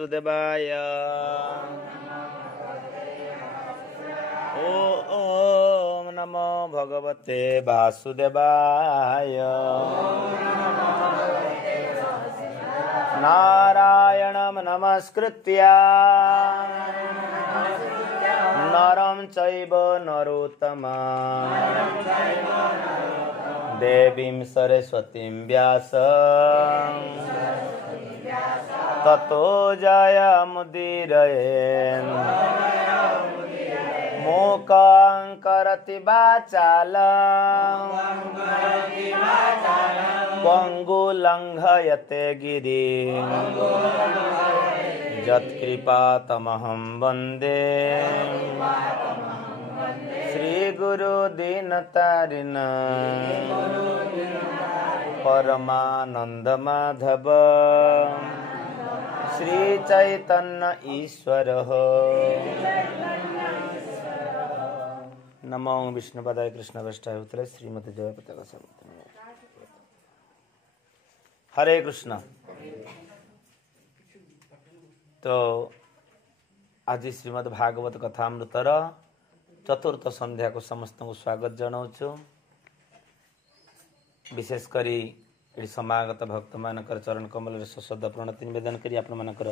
वासुदेवाय। ओम नमो भगवते वासुदेवाय। नारायणं नमस्कृत्य नरं चैव नरोत्तमं देवीं सरस्वतीं व्यासं ततो जयमुदीरयेत्। मूकं करोति वाचालं पङ्गुलङ्घयते गिरिं यत्कृपातमहं वन्दे श्रीगुरुदीनतारिणं परमानन्दमाधव श्रीचैतन्य ईश्वरः। नमो विष्णुपदाय कृष्णपृष्ठाय उत्तरे श्रीमती जयपताका समिति। हरे कृष्ण। तो आज श्रीमद् भागवत कथामृतर चतुर्थ संध्या को समस्त को स्वागत जनाऊँ। विशेषकर समागत भक्त मानकर चरण कमल सश्रद्धा प्रणति निवेदन करी आपण मानकर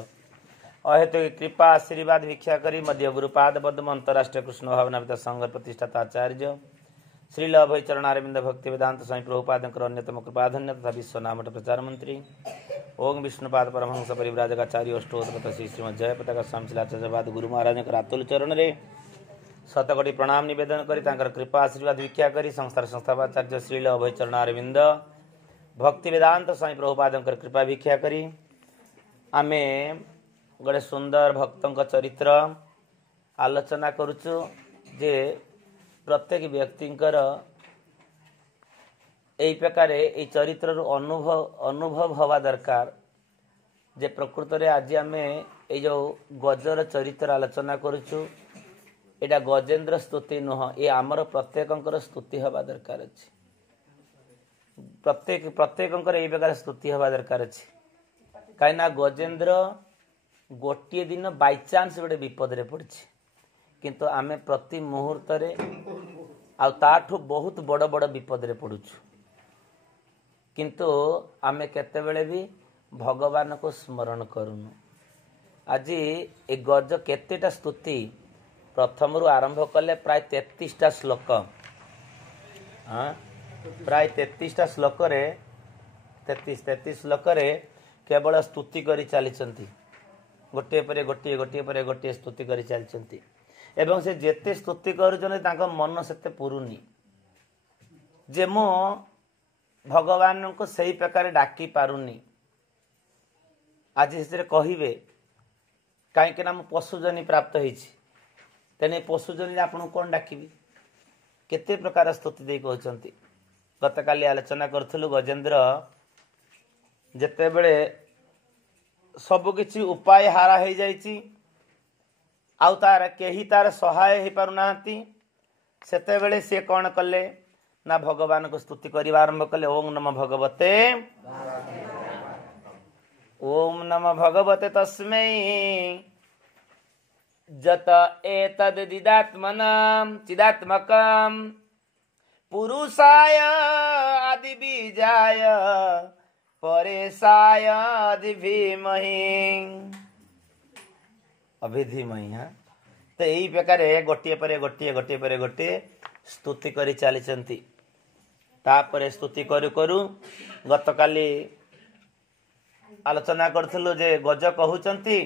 अहेतु कृपा आशीर्वाद भिक्षा करी मध्य गुरुपाद पद्म अंतरराष्ट्रीय कृष्ण भावना पिता संघ प्रतिष्ठाता आचार्य श्रील अभय चरणारविंद भक्ति वेदांत स्वामी प्रभुपादंकर अन्यतम कृपाधन्य तथा विश्वनामठ प्रचार मंत्री ओम विष्णुपाद परमहंस परिव्राजकाचार्य अष्टोत्तर श्री श्रीमद जय पताका स्वामीचलाचार्यवाद गुरु महाराज आतुल चरण रे शतकोटी प्रणाम निवेदन करी तांकर कृपा आशीर्वाद भिक्षा करी संस्थार संस्थापाचार्य श्रील अभय चरणारविंद भक्ति वेदांत स्वामी प्रभुपादंकर कृपा भिक्षा करी आमे गोटे सुंदर भक्तों चरित्र आलोचना करुचु जे प्रत्येक व्यक्तिंकर एई प्रकार ए चरित्र अनुभव हवा दरकार जे प्रकृत रे आज आमे ए जो गजर चरित्र आलोचना करुचु एटा गजेंद्र स्तुति नुह ये आमर प्रत्येकंकर स्तुति हवा दरकार अछि। प्रत्येकंकर एई प्रकार स्तुति हवा दरकार अछि काइना गजेंद्र गोटे दिन बाय चांस गोटे विपद रे पड़छि किंतु आमे प्रति मुहूर्त रे आ ताठू बहुत बड़ बड़ विपद रे पड़ुछु किंतु आमे केते बेले भी भगवान को स्मरण करूनु। आज ए गज केतेटा स्तुति प्रथम रु आरंभ कले प्राय 33टा श्लोक प्राय 33टा श्लोक रे 33 श्लोक रे केवल स्तुति करी चलीचंती गोटे परे गोटे स्तुति करी चलीचंती एवं से जेते स्तुति करूचंती तांको मन सेते पुरुनी जे मो भगवान को सही प्रकार डाकी पारुनी। आज से कहिबे कहीं ना पशुजनी प्राप्त होईछि तेने पशुजनी आपन कोन डाकिबी केते प्रकार स्तुति दे कहउचंती। गतकाली आलोचना करथुलु गजेंद्र जेते बेले सबु किछि उपाय हारा हो जाइछि आउ तार केही तार सहाय हो पारु नांती सेते बेले से कोन कले ना भगवान को स्तुति करिवा आरंभ कले। ओम नमः भगवते ओम नमः भगवते तस्मै जत एतद् दिदात्मनां चिदात्मकं पुरुषाय आदि बीजाय परेशाय धीमहि अभिधीमहि। तो यही प्रकार गोटे पर गोटे स्तुति करी चलीचंती। तापरे स्तुति करू करू गतकाली आलोचना करथुलु जे गज कहउचंती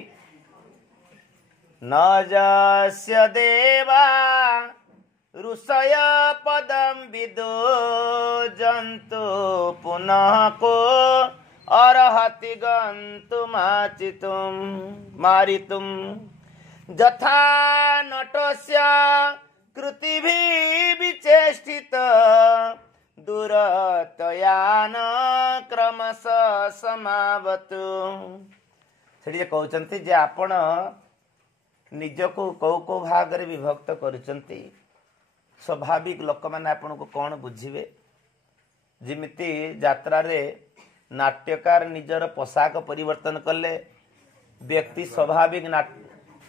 न जस्य देवा ऋषय पदम विदो जंतु पुनः को अर्हति गन्तुमाचितुं मारितुं यथा नटस्य कृतिभिः विचेष्टित दूरतयान क्रमशः समावतु। सेठी कहउचंती जे आपण निजको कौ भाग रे विभक्त करुचंती स्वाभाविक लोक मैंने आपन को कौन बुझे जिमिति यात्रा रे नाट्यकार निजर पोशाक परिवर्तन कले व्यक्ति स्वाभाविक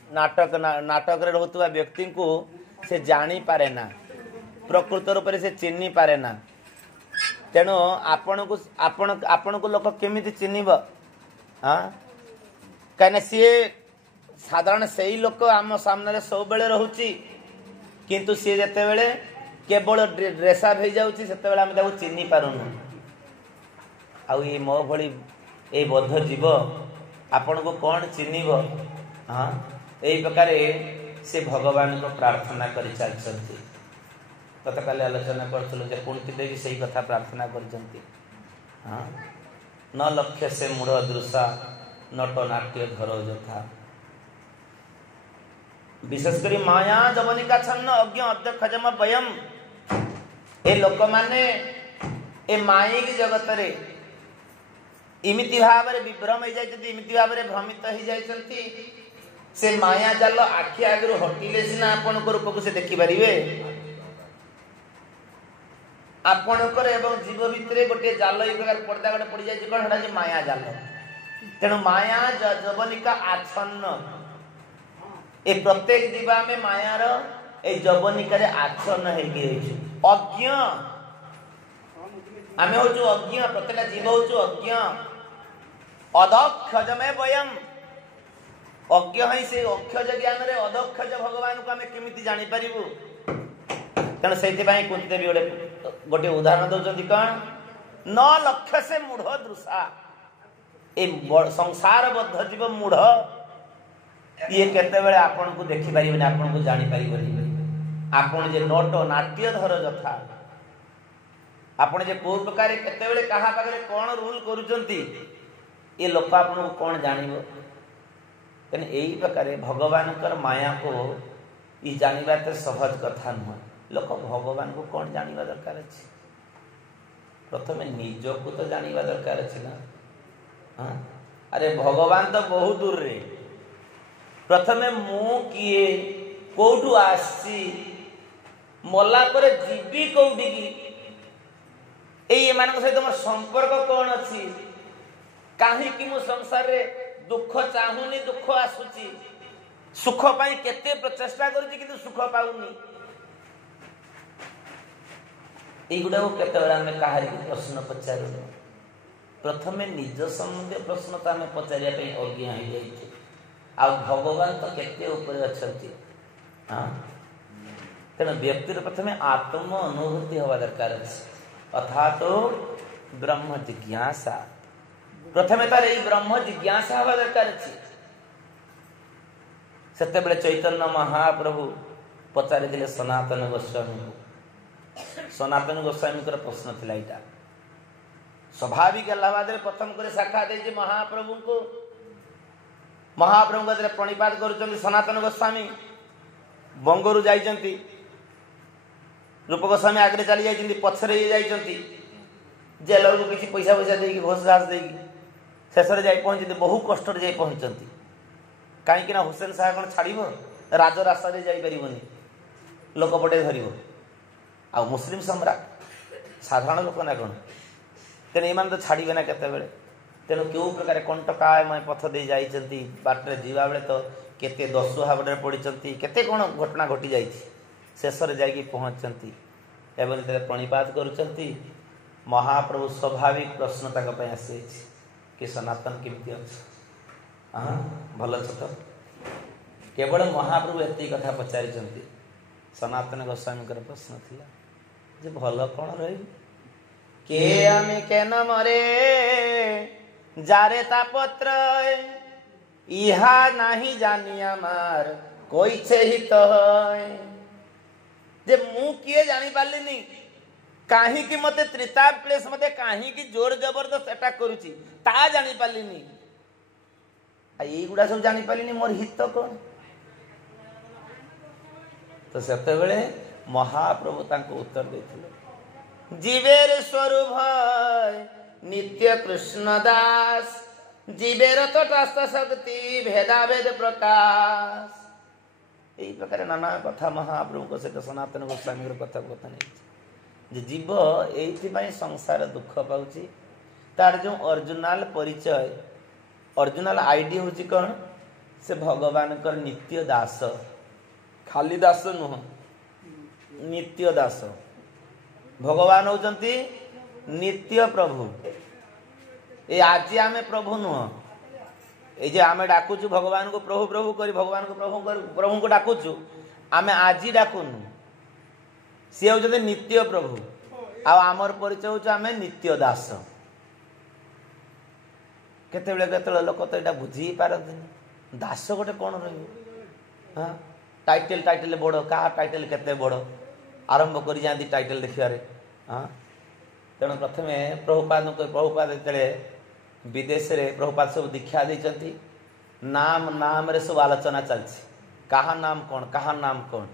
नाटक रोकुवा व्यक्ति को से जानी पारे ना, प्रकृत रूप से चिन्ह पारे ना। तेणु आपण को लोक केमी चिन्हब? हाँ, कहीं सी साधारण से ही लोक आम सामने सब बेले रोची, किंतु सी जिते बेले केवल ड्रेसअप हो जाऊँगी से आम चिन्ह पारुनु। आई मो भली ये बद्ध जीव आपण को कौन चिन्हब? हाँ, यही प्रकार से भगवान को प्रार्थना कर चलती। गत काली आलोचना करूँ जे कुंती देवी से कथा प्रार्थना कर हाँ, न लक्ष्य से मूढ़ दृशा नट नाट्य धरो यथा। विशेषकर माया जवनिका छन्न अज्ञ अध्यक्ष जम वयम। ए लोक माने ए मायिक जगत रे इमिति भाव में विभ्रम हो जाती, इमिति भाव में भ्रमित हो जाती। से माया जाल आखि आगे हटिले सीना आपण रूप को से देखिपारे। आपणकर एवं जीव भितर गोटे जाल एक प्रकार पर्दा गोटे पड़ जाए कौन है माया जाल। तेणु माया जवनिका आच्छन्न, ए प्रत्येक जीवा में मायार ए जवनिका आच्छन्न हो अज्ञ। आम हूँ अज्ञ, प्रत्येक जीव हूँ अज्ञ। अदक्षज में वयम अज्ञ है से अक्षज ज्ञान रे अदक्षज भगवान को आम केमी जापर। तेणु से कुंती देवी गोटे उदाहरण दौरान कौन न लक्ष्य से मूढ़ दृशा। ए संसार बद्ध जीव मूढ़ ये केते आपण को देखिपारे, आपण को जापर। आपण जे नट नाट्य धर यथा, आपण जे को प्रकार केते कहा पाखे कौन रूल करुचंती ये लोक आपन को कौन जानिबो? तेने यही प्रकार भगवान कर माया को ये जानिबा तो सहज कथा नुह। लोक भगवान को कौन जानिबा दरकार अछि? प्रथम निज को तो जानिबा दरकार अछि ना। हाँ, अरे भगवान तो बहुत दूर रे। प्रथमे मु किए, कोठू आसी, मला पर जीवी कोठी की, एई एमान सहित मोर संपर्क कौन अछि? कहीं कि मु संसार रे दुख चाहूनी, दुख आसुची, सुख पाई केते प्रचेष्टा करूची किंतु सुख पाउनी। एगुड़ा को केते आम कहारी प्रश्न पचारू? प्रथमे निज संबंधी प्रश्न तो आम पचारिया अज्ञ हो जाइए। आ भगवान तो केते ऊपर अच्छी। हाँ, तेणु व्यक्तिर प्रथमे आत्म अनुभूति हवा दरकार अथा तो ब्रह्म जिज्ञासा। प्रथमे तार यही ब्रह्म जिज्ञासा हवा दरकार से चैतन्य महाप्रभु पचारि सनातन गोस्वामी को। सनातन गोस्वामी प्रश्न थिला इटा स्वाभाविक इलाहाबाद प्रथम कर साक्षात दे महाप्रभु को। महाप्रभु को प्रणिपात कर सनातन गोस्वामी बंगरु जाइछंती, रूप गोस्वामी आगे चली जाइछंती, पछरे ये जाइछंती जेल को किसी पैसा पैसा देकी घोष घास देकी शेषर जाई पहुंचते, बहु कष्ट जाई पहुंचती। कहीं हुसैन शाह कौन छाड़ राज रास्ता जाई परिबनी, लोक पटे धर आ मुस्लिम सम्राट साधारण लोक ना कौन। तेणु ये तो छाड़े ना केते। तेणु क्यों प्रकार कंटकामय पथ दे जाइछंती, बाटरे जीवा बेले तो केते दस्यु हावड़े पड़ती, केते कौन घटना घटी जाइए। शेषर जाइए पहुँचती एवं प्रणिपात करुचंती। महाप्रभु स्वाभाविक प्रश्न तक आसी कि सनातन केमती अच्छे? हाँ, भल छ तो। केवल महाप्रभु एति कथा पचारि। सनातन गोस्वामी प्रश्न थिला जे भल कौन रही के आमे के न मरे जारे तापत्र इहा नाही जानी आमार कोई छे हित जे मु किए जानी पारलिनी कहीं कि मते त्रिताप क्लेश मते कहीं कि जोर जबरदस्त अटैक करूची ता जानी पारलिनी। ये गुड़ा सब जानी पारलिनी मोर हित कौन? तो सेते बेले महाप्रभु तांको उत्तर देथिले जीवेर स्वरूप नित्य कृष्ण दास जीवेर तटस्थ शक्ति भेदाभेद प्रकाश। यही प्रकार नाना कथा महाप्रभु को सहित सनातन गोस्वामी कथा कथा नहीं। जीव ये संसार दुख पाउची, तार जो ओरिजिनल परिचय ओरिजिनल आईडी हूँ कौन से भगवान नित्य दास खाली दास नुह नित्य दास भगवान होचंती नित्य प्रभु ये आज आमे प्रभु नुह ये आमे डाकुचु भगवान को प्रभु प्रभु करी भगवान को प्रभु को डाकुचु आमे आज डाकुनु सी होचंती नित्य प्रभु आमर परिचय होचु आमे नित्य दास केते लोक तो यहाँ बुझी पारती दास गोटे कौन हाँ टाइटल टाइटल बड़ क्या टाइटल केते बड़ आरंभ कर जाती टाइटल देखिए हाँ तेणु प्रथम प्रभुपाद जो विदेश में प्रभुपाद सब दीक्षा देती नाम नाम रे सब आलोचना चलती कहा नाम कौन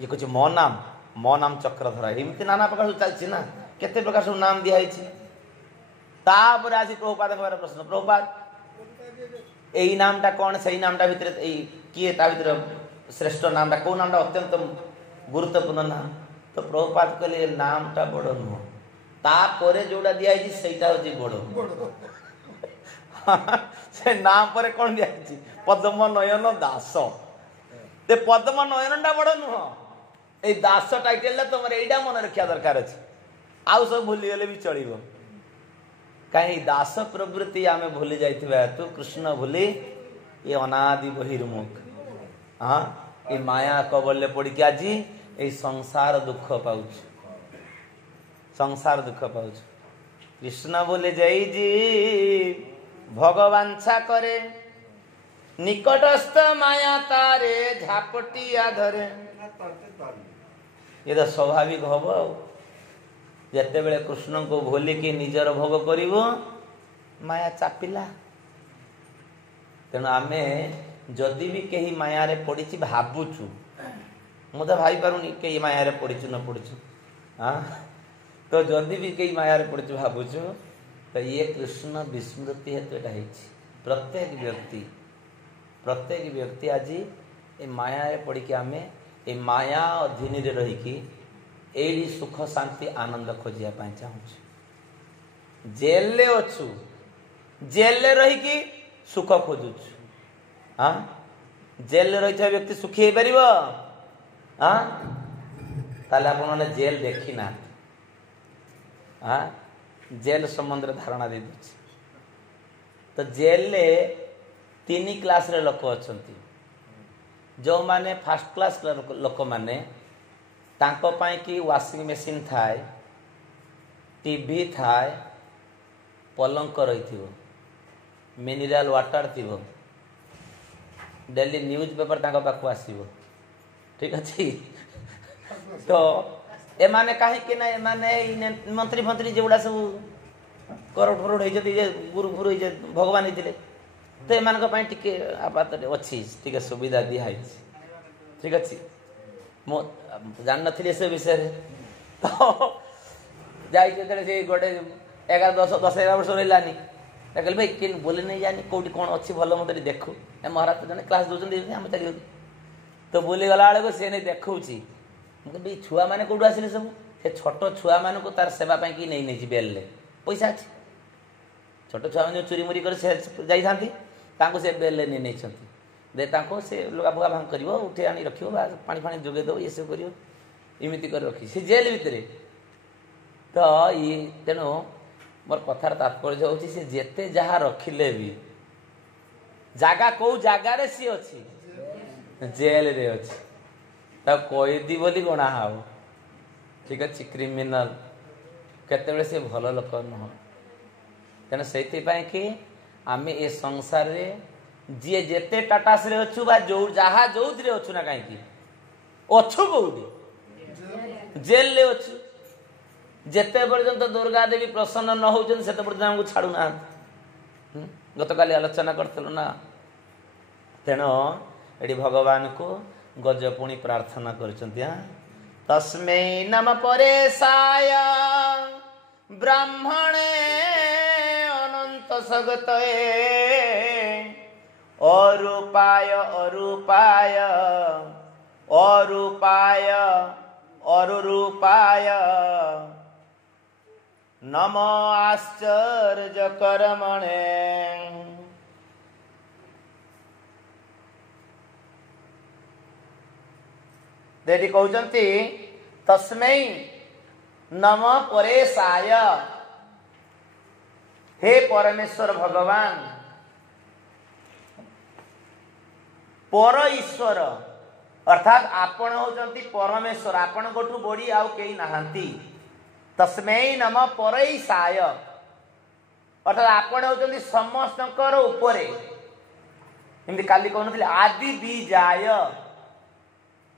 ये कुछ मो नाम चक्रधर एमती नाना प्रकार सब चलती ना केते प्रकार सब नाम दिखाई तापर आज प्रभुपाद कहर प्रश्न प्रभुपाद यही नामटा कौन से नामटा भितर किए ता भितर श्रेष्ठ नामटा कौ नामटा अत्यंत गुरुत्वपूर्ण नाम तो प्रभुपाद कहले नामटा बड़ नुह तापर जोड़ा दिखाई सेटा हूँ बड़ से नाम पर कौन दिखाई पद्म नयन दास ते पद्म नयन बड़ नुह ये दास टाइटल तुम यहीटा मन रखा दरकार अच्छे आउ सब भूलीगले भी चलो कहीं दास प्रवृत्ति आमे भूली जाइथिबा हेतु कृष्ण भूली ये अनादि बहिर्मुख हाँ ये माया कबल्य पड़ी कि आज ये संसार दुख पाउछ कृष्ण बोले जाई जी भगवान छा करे निकटस्थ माया तारे झापटिया धरे ये तो स्वाभाविक हम जिते बड़े कृष्ण को भूलिकी निजर भोग करिवो माया चापिला तेणु आमे जदि भी कहीं माया रे पड़ी भावुचु मु तो भाई पारुनी कहीं माया रे पड़ीचु न पड़ीचु हाँ तो जदि भी कहीं माया रे पड़ीचु भावुचु तो ये कृष्ण विस्मृति हेतु एटा हेछि प्रत्येक व्यक्ति आज ये माया रे पड़ी आमे ये माया अधीन रे रही एडी सुख शांति आनंद खोजिया चाहूँ जेल ले अच्छु जेल ले रही कि सुख खोजुछु हाँ जेल ले रही व्यक्ति सुखी हो पारिबो हाँ ताले आपण माने जेल देखी ना हाँ जेल संबंध धारणा दे दूची तो जेल ले 3 क्लास रे लोक अछंती जो माने फर्स्ट क्लास लोक माने तांको पाई कि वाशिंग मशीन थाए टीवी थाए पलंक रही मिनरल वाटर थी डेली न्यूज पेपर तांको पाखु आसीबो ठीक अच्छे तो एमाने कहीं ना एमाने मंत्री मंत्री जोड़ा सब करोड़ फरोड़ होती गुरु गुरु भगवान होते तो एमान टिके आपात अच्छी टिके सुविधा दिखाई ठीक अच्छे मो जान नी से विषय तो जाए गोटे 11-10-11 वर्ष रही कहल भाई किन बोले नहीं जानी कौटी कौन अच्छी भल मत देखु महाराज तो जन क्लास दौरान आम चल तो बुली गला बेलू सी नहीं देखी मुझे छुआ मैंने कौटू आसिले सब से छोट छुआ मान को तार सेवा कि नहीं बेल पैसा अच्छी छोट छुआ मैंने चोरी मुरी कर से बेल नहीं दे से लुगा फुगा भांग कर उठे आनी रख पानी फाणी जोगे दो ये सब करमती कर रखी से जेल भितर तो ये तेणु मोर कथार तात्पर्य होची से जेते जहाँ रखिले भी जागा कौ जगार सी अच्छी जेल रे अच्छी कैदी बोली गणा हो ठीक अच्छे क्रिमिनाल केते से भल लोक नुह तेणु से कि आम ए संसार रे जी जेते टाटास रे अच्छु बा जो जहा जो अच्छु ना कहीं अच्छु कौटी जेल ले अच्छु जेते पर्यंत दुर्गा देवी प्रसन्न न होचन सेते पर्यंत हमको छाड़ू ना गतकाली आलोचना करथलो ना तेणु एडी भगवान को गजपुणी प्रार्थना करचंती हां तस्मै नम परेशाय ब्राह्मणे अनंत सगतये अरूपाय अरूपाय अरूपाय अरुरूपाय नमो आश्चर्य कर्मणे देटी कहउचंती तस्मै नम परेशाय, हे परमेश्वर भगवान पर ईश्वर अर्थात आपण होचंती परमेश्वर, आपण गोठू बड़ी आउ केही नाहंती। तस्मै नम परेशाय अर्थात आपण होचंती समस्तकर उपरे, एमती काली कहनथिले आदि बीजाय,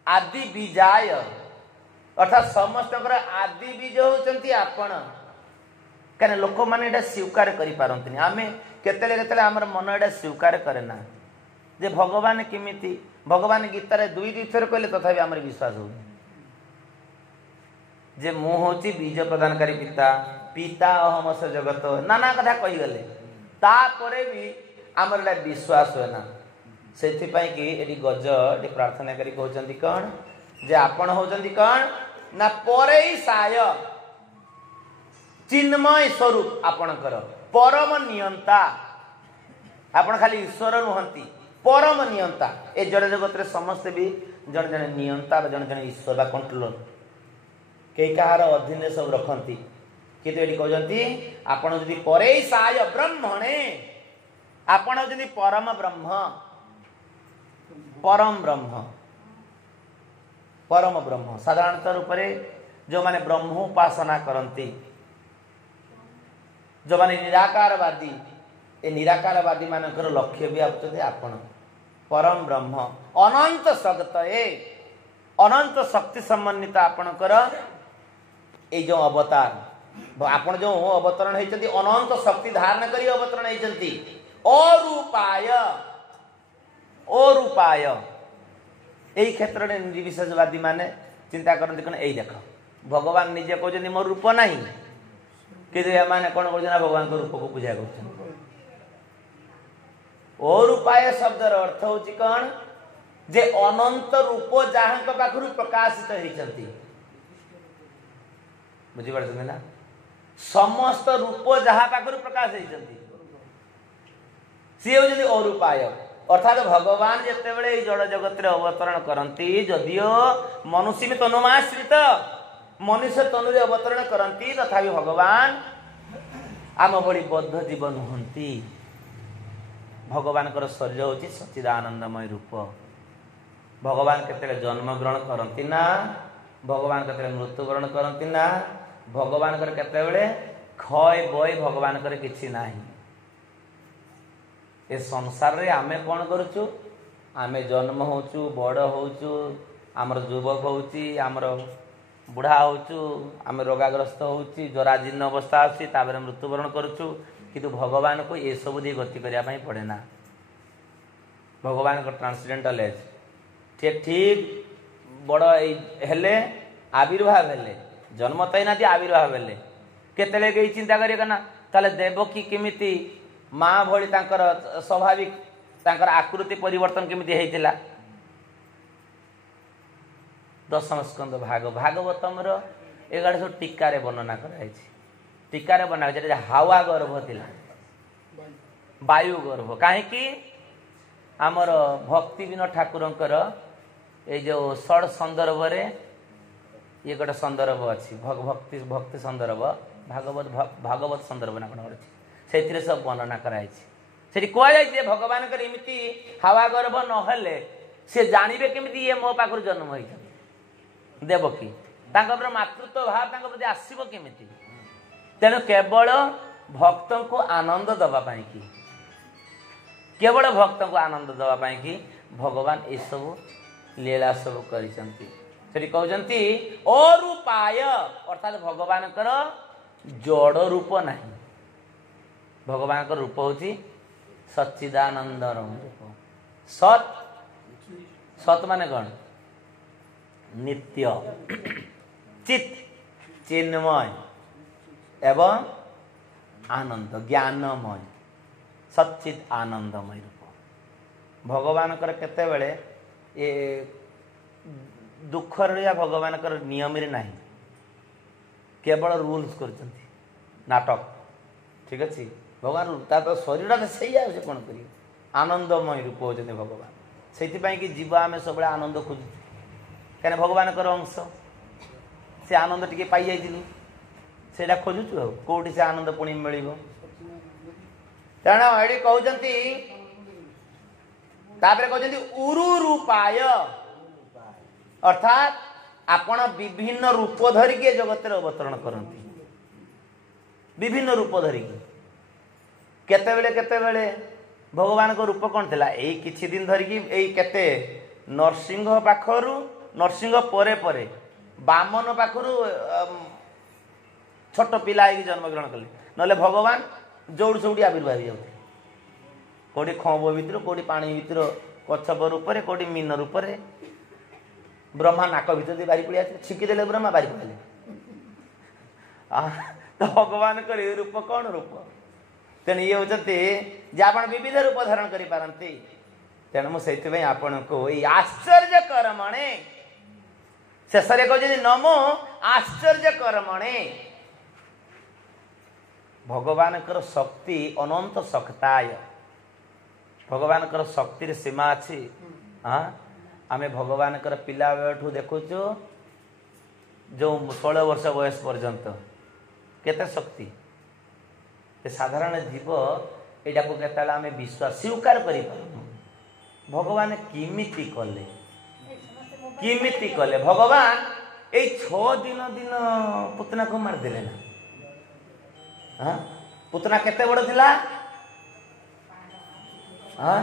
आदि बीजाय अर्थात समस्तकर आदि बीज होचंती आपण। कने लोक माने एटा स्वीकार करि पारंतनी, आमे केतेले केतेले हमर मन एटा स्वीकार करे ना जे भगवान किमिति। भगवान गीता रे 2 थर कहले तथापि हमर विश्वास हो जे मु होची बीज प्रदानकारी पिता, पिता अहमस जगत नाना कथा कहि गले, तापरे भी हमर एटा विश्वास हो ना। सेथि पई कि एडी गज एडी प्रार्थना करी कहउचंती कोन जे आपण होचंती कोन ना परेशाय, चिन्मय स्वरूप आपणकर, परम नियंता। आपण खाली ईश्वर नुहंती, परम नियंता। ए जड़ जगत रे समस्त भी जन जन नियंता, जन जन ईश्वर बा कंट्रोलर, के कहार अधीन सब रखंती। किंतु एटी कहजंती आपण जदि परेशाय ब्रह्मणे, आपण जदि परम ब्रह्म, परम ब्रह्म, परम ब्रह्म। साधारणतः रूप रे जो माने ब्रह्म उपासना करंती, जो माने निराकारवादी, ए निराकारवादी मानकर लक्ष्य भी आउचते आपण परम ब्रह्म, अनंत शक्त, ए अनंत शक्ति समन्वित आपणकर ए जो अवतार, आपण जो अवतरण हेचंती अनंत शक्ति धारण करी अवतरण हेचंती। अरूपाय, अरूपाय एई क्षेत्र में निर्विशेषवादी माने चिंता करते कौन यही देख भगवान निजे कहते मोर रूप नहीं कि माने कौन कर भगवान रूप को पूजा कर। अरूपाय शब्दर अर्थ हूँ कौन जे अनंत रूप जहाँ पाखु प्रकाशित होती, बुझीपार ना, समस्त रूप जहाँ पाखु प्रकाश होती सी हूँ अरूपाय। अर्थात भगवान जिते जड़ जगत अवतरण करती, जदियो मनुष्य में तनुमाश्रित मनुष्य तनु अवतरण करती, तथापि भगवान आम भली बद्ध जीव नुहंती। भगवान शरीर हूँ सच्चिदानंदमय रूप। भगवान केते जन्म ग्रहण करती ना, भगवान केते मृत्युवरण करती ना, भगवान केते क्षय बय भगवान किछि नाही। ए संसार रे आमे कौन करूचु, आमे जन्म होचु, बड़ होचु, आमर युवक होची, आमर बुढ़ा होचु, आमे रोगाग्रस्त होची, जराजीर्ण अवस्था आसी, ताबरे मृत्युवरण करूचु। किंतु भगवान को ये सब दी गति करिया पई पड़े ना। भगवान को ट्रांसडेंटल एज ठीक ठीक बड़ हेले आविर्भाव हेले, जन्म तई ना आविर्भाव हेले, केतेले गई चिंता करिया ना ताले देवकी केमिति माँ भली तांकर स्वाभाविक तांकर आकृति परिवर्तन केमिति हेतिला। दशम स्कंद भागवतम रो एगाड़े सब टीका रे वर्णना कराई। टीका रे वर्णना जे हावा गर्भ थिला, वायु गर्भ, कहीं आमर भक्ति विनोद ठाकुरंकर ए जो षड संदर्भ रे ये गोटे संदर्भ अच्छी भक्ति भक्ति संदर्भ भागवत भागवत संदर्भ ना कौन से सब वर्णना कराई। से कहुई भगवान इमती हावा गर्भ नहेले सी जानवे केमी ये मो पाखर जन्म होती देवकी मातृत्व भाव प्रति आसव केमी। तेणु केवल भक्त को आनंद दवापाई कि केवल भक्त को आनंद दवापाई कि भगवान ये सब लीला सब करी कहते अरूपाय अर्थात भगवान जड़ रूप नहीं। भगवान रूप हूँ सच्चिदानंद रूप। सत सत माने कौन नित्य चित चिन्मय एवं आनंद ज्ञानमय सच्चित आनंदमय रूप। भगवान केते बेले ये दुख रहा भगवान नियम रे नहीं, केवल रूल्स कर नाटक ठीक अच्छे। भगवान तो शरीर से कौन कर आनंदमय रूप होते भगवान। से कि जीव आम सब आनंद खोजु कहीं भगवान अंश से आनंद टी पाई जाइलु से खोजुचु कौटी से आनंद पुणी मिल तेणु ये कहते कहते उरु रूपाय अर्थात आपण विभिन्न रूप धरिकी जगत अवतरण करती विभिन्न रूप धरिकी केतेबेले भगवान को रूप कौन थिला एई किछि दिन धरिकी एई केते नरसिंह पाखरु नरसिंह परे परे बामन पाखरु छोट पिला जन्म ग्रहण कले नले भगवान जोड़ जोड़ी आविर्भाव जाते कौटी खम्ब भितर कौटी पानी भितर कच्छप रूप से कौटी मीन रूप से ब्रह्मा नाक भर बारी पड़िया छिकीदे ब्रह्मा बारी पड़े तो भगवान रूप कौन रूप तेणु ये होती आप विविध रूप धारण करते तेणु मुझे आपण को आश्चर्य कर्मणे शेष कहते नमो आश्चर्य कर्मणे भगवान शक्ति अनंत शक्ताय भगवान शक्ति सीमा अच्छी हाँ आमे भगवान पिला बेलू देखुचु जो 16 वर्ष बयस पर्यंत केते शक्ति साधारण जीव एटा को केताला आमे विश्वास स्वीकार करि भगवान किमिति कले भगवान ए 6 दिन पुतना को मार देले ना हाँ पुतना केते बड़ थिला हाँ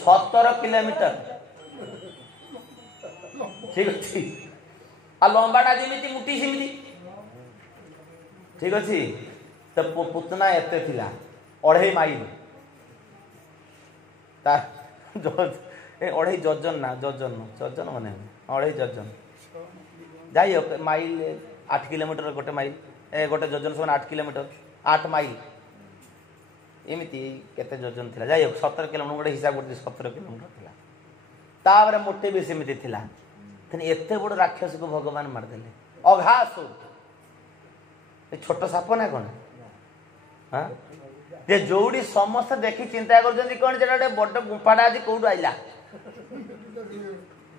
17 किलोमीटर ठीक अच्छी आ लंबाटा जमी मुठी सेमती ठीक अच्छी तो पुतना एते थिला 2.5 माइल 2.5 जजन ना जजन माने 2.5 जजन जाई माइल 8 किलोमीटर गोटे माइल गोटे जजन समान 8 किलोमीटर 8 माइल एमती केते जजन थिला जाई 17 किलोमीटर गोटे हिसाब करते 17 किलोमीटर थिला तावरे मोटे भी सेमती थिला तेन एते बड़ राक्षस को भगवान मारदेले अघासुर छोट साप ना कौन हाँ जे जोड़ी समस्त देखी चिंता कर कौन जे बड़ गुंफाटा आज कौटू आइला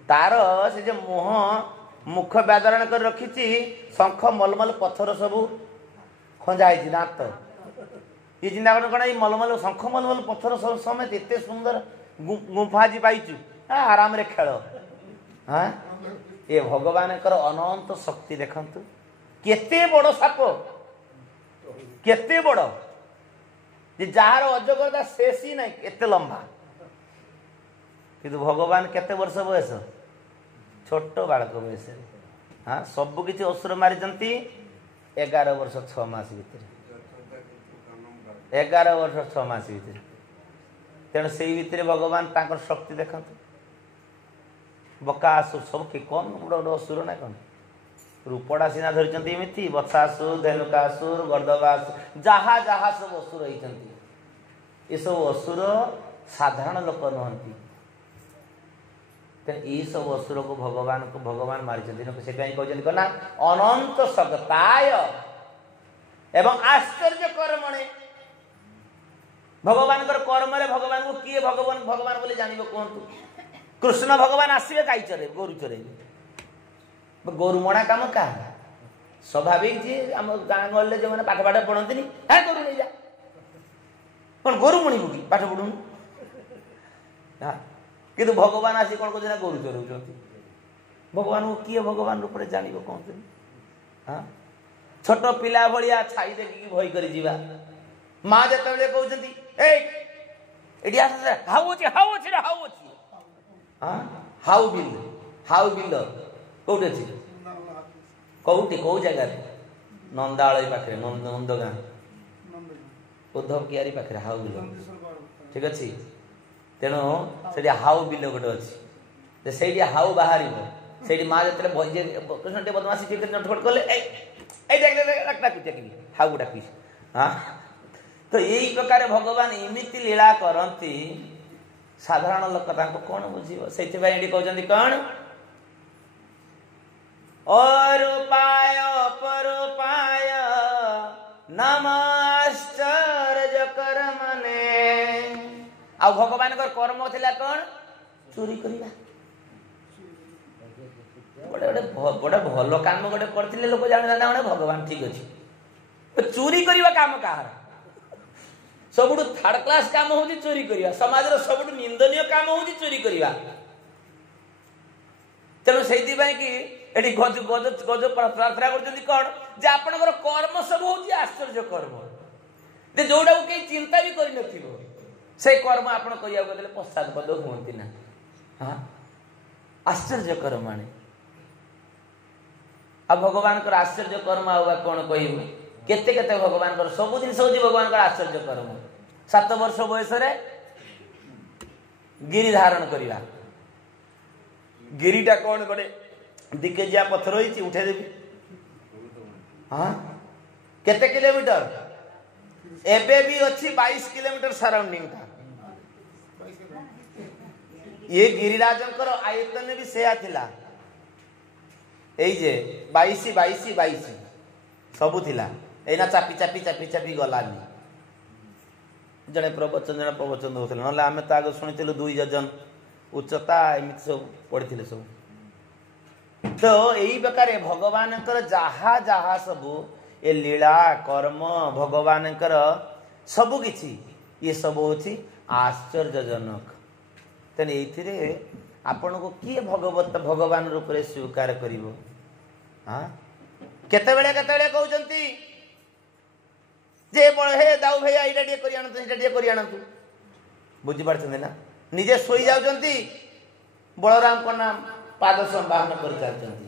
तार से जे मुख व्याधरण कर रखी शंख मलमल पत्थर सबू खंजा दात ये चिंता कर कौन मलमल शंख मलमल पत्थर सब समेत एत सुंदर गुंफा आज पाइचु आराम रे खेल हाँ ये भगवान अनंत शक्ति देखंतु केते बड़ साप केते बड़ जे जार अजगरता शेष ही नहीं एते लंबा किंतु भगवान केते वर्ष बयस छोट बालक बयस हाँ सबु किसी असुर मारी 11 वर्ष 6 मास भीतर 11 वर्ष 6 मास भीतर तेणु से भितर भगवान तांकर शक्ति देखंतु बकासुर सब कि कौन गोटे असुर ना कौन रूपड़ा सीना धरी एमती बत्सासुर धेनुकासुर गर्दबासुर जहा जहा सब असुर होती ये सब असुर साधारण लोक नुहति ये सब असुर को भगवान मारी से कहते ना अनंत शक्ताय एवं आश्चर्य कर्मणे भगवान कर्म भगवान को किए भगवान भगवान बोले जान कहतु कृष्ण भगवान आसवे गाई चरे गोरु चरे गोरु मणा काम क्या स्वाभाविक जी आम गाँ गहल जो मैंने पाठ पाठ पढ़ती है गोरु नहीं जा कौन गोरु मणि कि पाठ पढ़ुन किंतु भगवान आसी कौन कहते गोरु चरऊ भगवान को किए भगवान रूप से जान कहते हाँ छोट पिला भाया छाई देखिकी भय कर जीवा माँ जो कहते हाउ बिल कौटी अच्छी कौटी कौ जगार नंदाल पाखे नंद गाँ उद्धव कियारी पाखे हाउ बिल ठीक अच्छे तेणु से हाउ बिल गोटे अच्छी से हाउ बाहर से माँ जो कृष्ण टे बदमाशी नटफट कले हाउ डाक हाँ तो यही प्रकार भगवान एमती लीला करती साधारण लोक कौन बुझे से कहते कौन अरूपाय परूपाय नमाश्चर्य कर्मणे आ भगवान कर्म थिला कौन चोरी करिया गोटे गोटे भल काम गोटे करथिले लोक जाने गोटे भगवान ठीक अछि चोरी करवा काम कहार सबुठु थर्ड क्लास काम होची चोरी करवा समाज रो सबुठु निंदनीय काम होची चोरी करवा तेणु से कि एटी गज गज गज प्रार्थना करछन्ती कोन जे आपनकर कर्म सब होची आश्चर्य कर्म जे जोडा के चिंता भी करि नथिबो से कर्म आपण करिया गले पश्चातपद होंती ना हां आश्चर्य कर्म माने आ भगवान कर आश्चर्य कर्म आउबा कोन कहिबो केते केते भगवान कर सब दिन होची भगवान कर आश्चर्य कर्म 7 वर्ष बयस रे गिरि धारण करिवा गिरिटा कौन गोटे दिकेजिया पत्थर होइछि उठे देबी हां केते किलोमीटर एबे भी अछि 22 किलोमीटर सराउंडिंग था ये गिरिराजंकर आयतन भी सेया थिला एई जे 22 सबु थिला एना चापी चापी चापी चापी गलानी जने प्रवचन होतले नले आमे त आगे सुनिथिलु 2 जन उच्चता एमित सब पढ़ी सब तो यही प्रकार भगवान जहा जहा सबू ए लीला कर्म भगवान सबु किछि ये सब होछि आश्चर्यजनक तेने एथिरे आपण को किए भगवान रूप रे स्वीकार करिवो हां केते बेले कहउचंती जे बळ हे दाऊ भैया इडा डे करि आनतु इडा डे करि आनतु बुझि पारछन ना निजे सोई जाउचंती बलराम को नाम पाद संवाहन कर चलचंती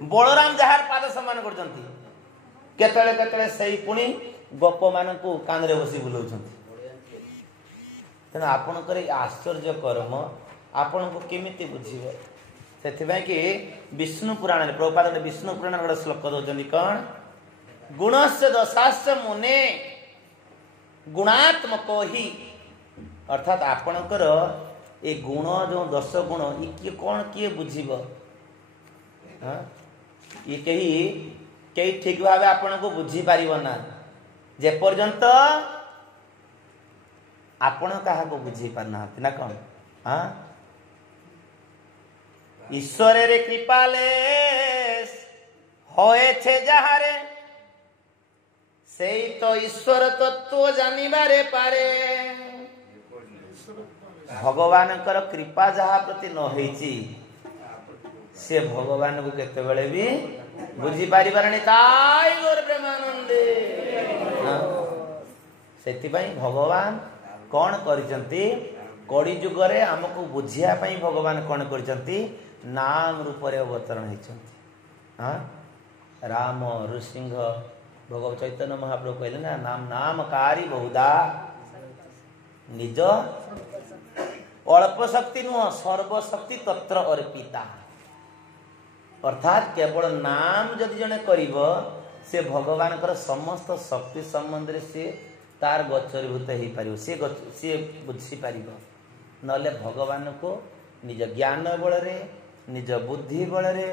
बलराम जहार पाद सम्मान करचंती केतळे केतळे सही पुणी गप मानकु कानरे बसी बुलौचंती तेना आपण करे आश्चर्य कर्म आपण को केमिति बुझिबो सेथि भाई कि विष्णु पुराण रे प्रभुपाद विष्णु पुराण रे श्लोक दोचंती कोन गुणस्य दशाश्च मुने गुणात्मको ही अर्थात आपणकर ए गुण जो 10 गुण ये कौन किए बुझीब ये कहीं ठीक भाव आपण को बुझी पारिबो ना जे पर्यंत आपण कहा को बुझी पारना ना कौन हाँ ईश्वर रे कृपाले होए छे जहारे सेई तो ईश्वर तत्व जानिबारे पारे भगवान कृपा जहा प्रति न होईची से भगवान को केते बेले भी बुझी पारिबार नहीं ताई गोर प्रेमानंदे सेति पई भगवान कौन करिसंती कड़ी जुग रे हमको बुझिया पई भगवान कौन करिसंती नाम रूप रे अवतरण हिचंती हां राम ऋसिंह भगवत चैतन्य महाप्रभु कहले ना नामकारी बहुधा निज अल्प शक्ति नुह सर्वशक्ति तत्र अर्पिता अर्थात केवल नाम जदि जने करिब से भगवान कर समस्त शक्ति संबंध रे से तार गोचरीभूत हो पारिबो से बुझी पारिबो नले भगवान को निज ज्ञान बल रे निज बुद्धि बल रे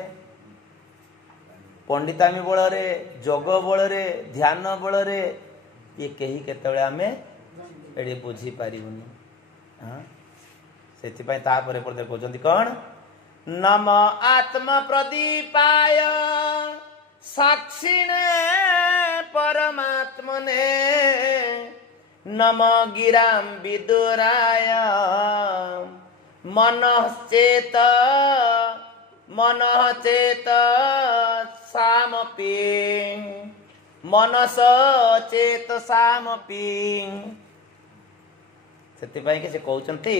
पंडितामी बल रे जोग बल रे ध्यान बल रे ये कहीं केतबेले आमे एडी बुझी पारिबुनी हां सेति पय तापरे पड़ते कहउचंती कोन नम आत्मा प्रदीपाय साक्षिणे परमात्मने नम गिराम विदुराय मनश्चेत सामपि मनस चेत सामपि सेति पय के से कहउचंती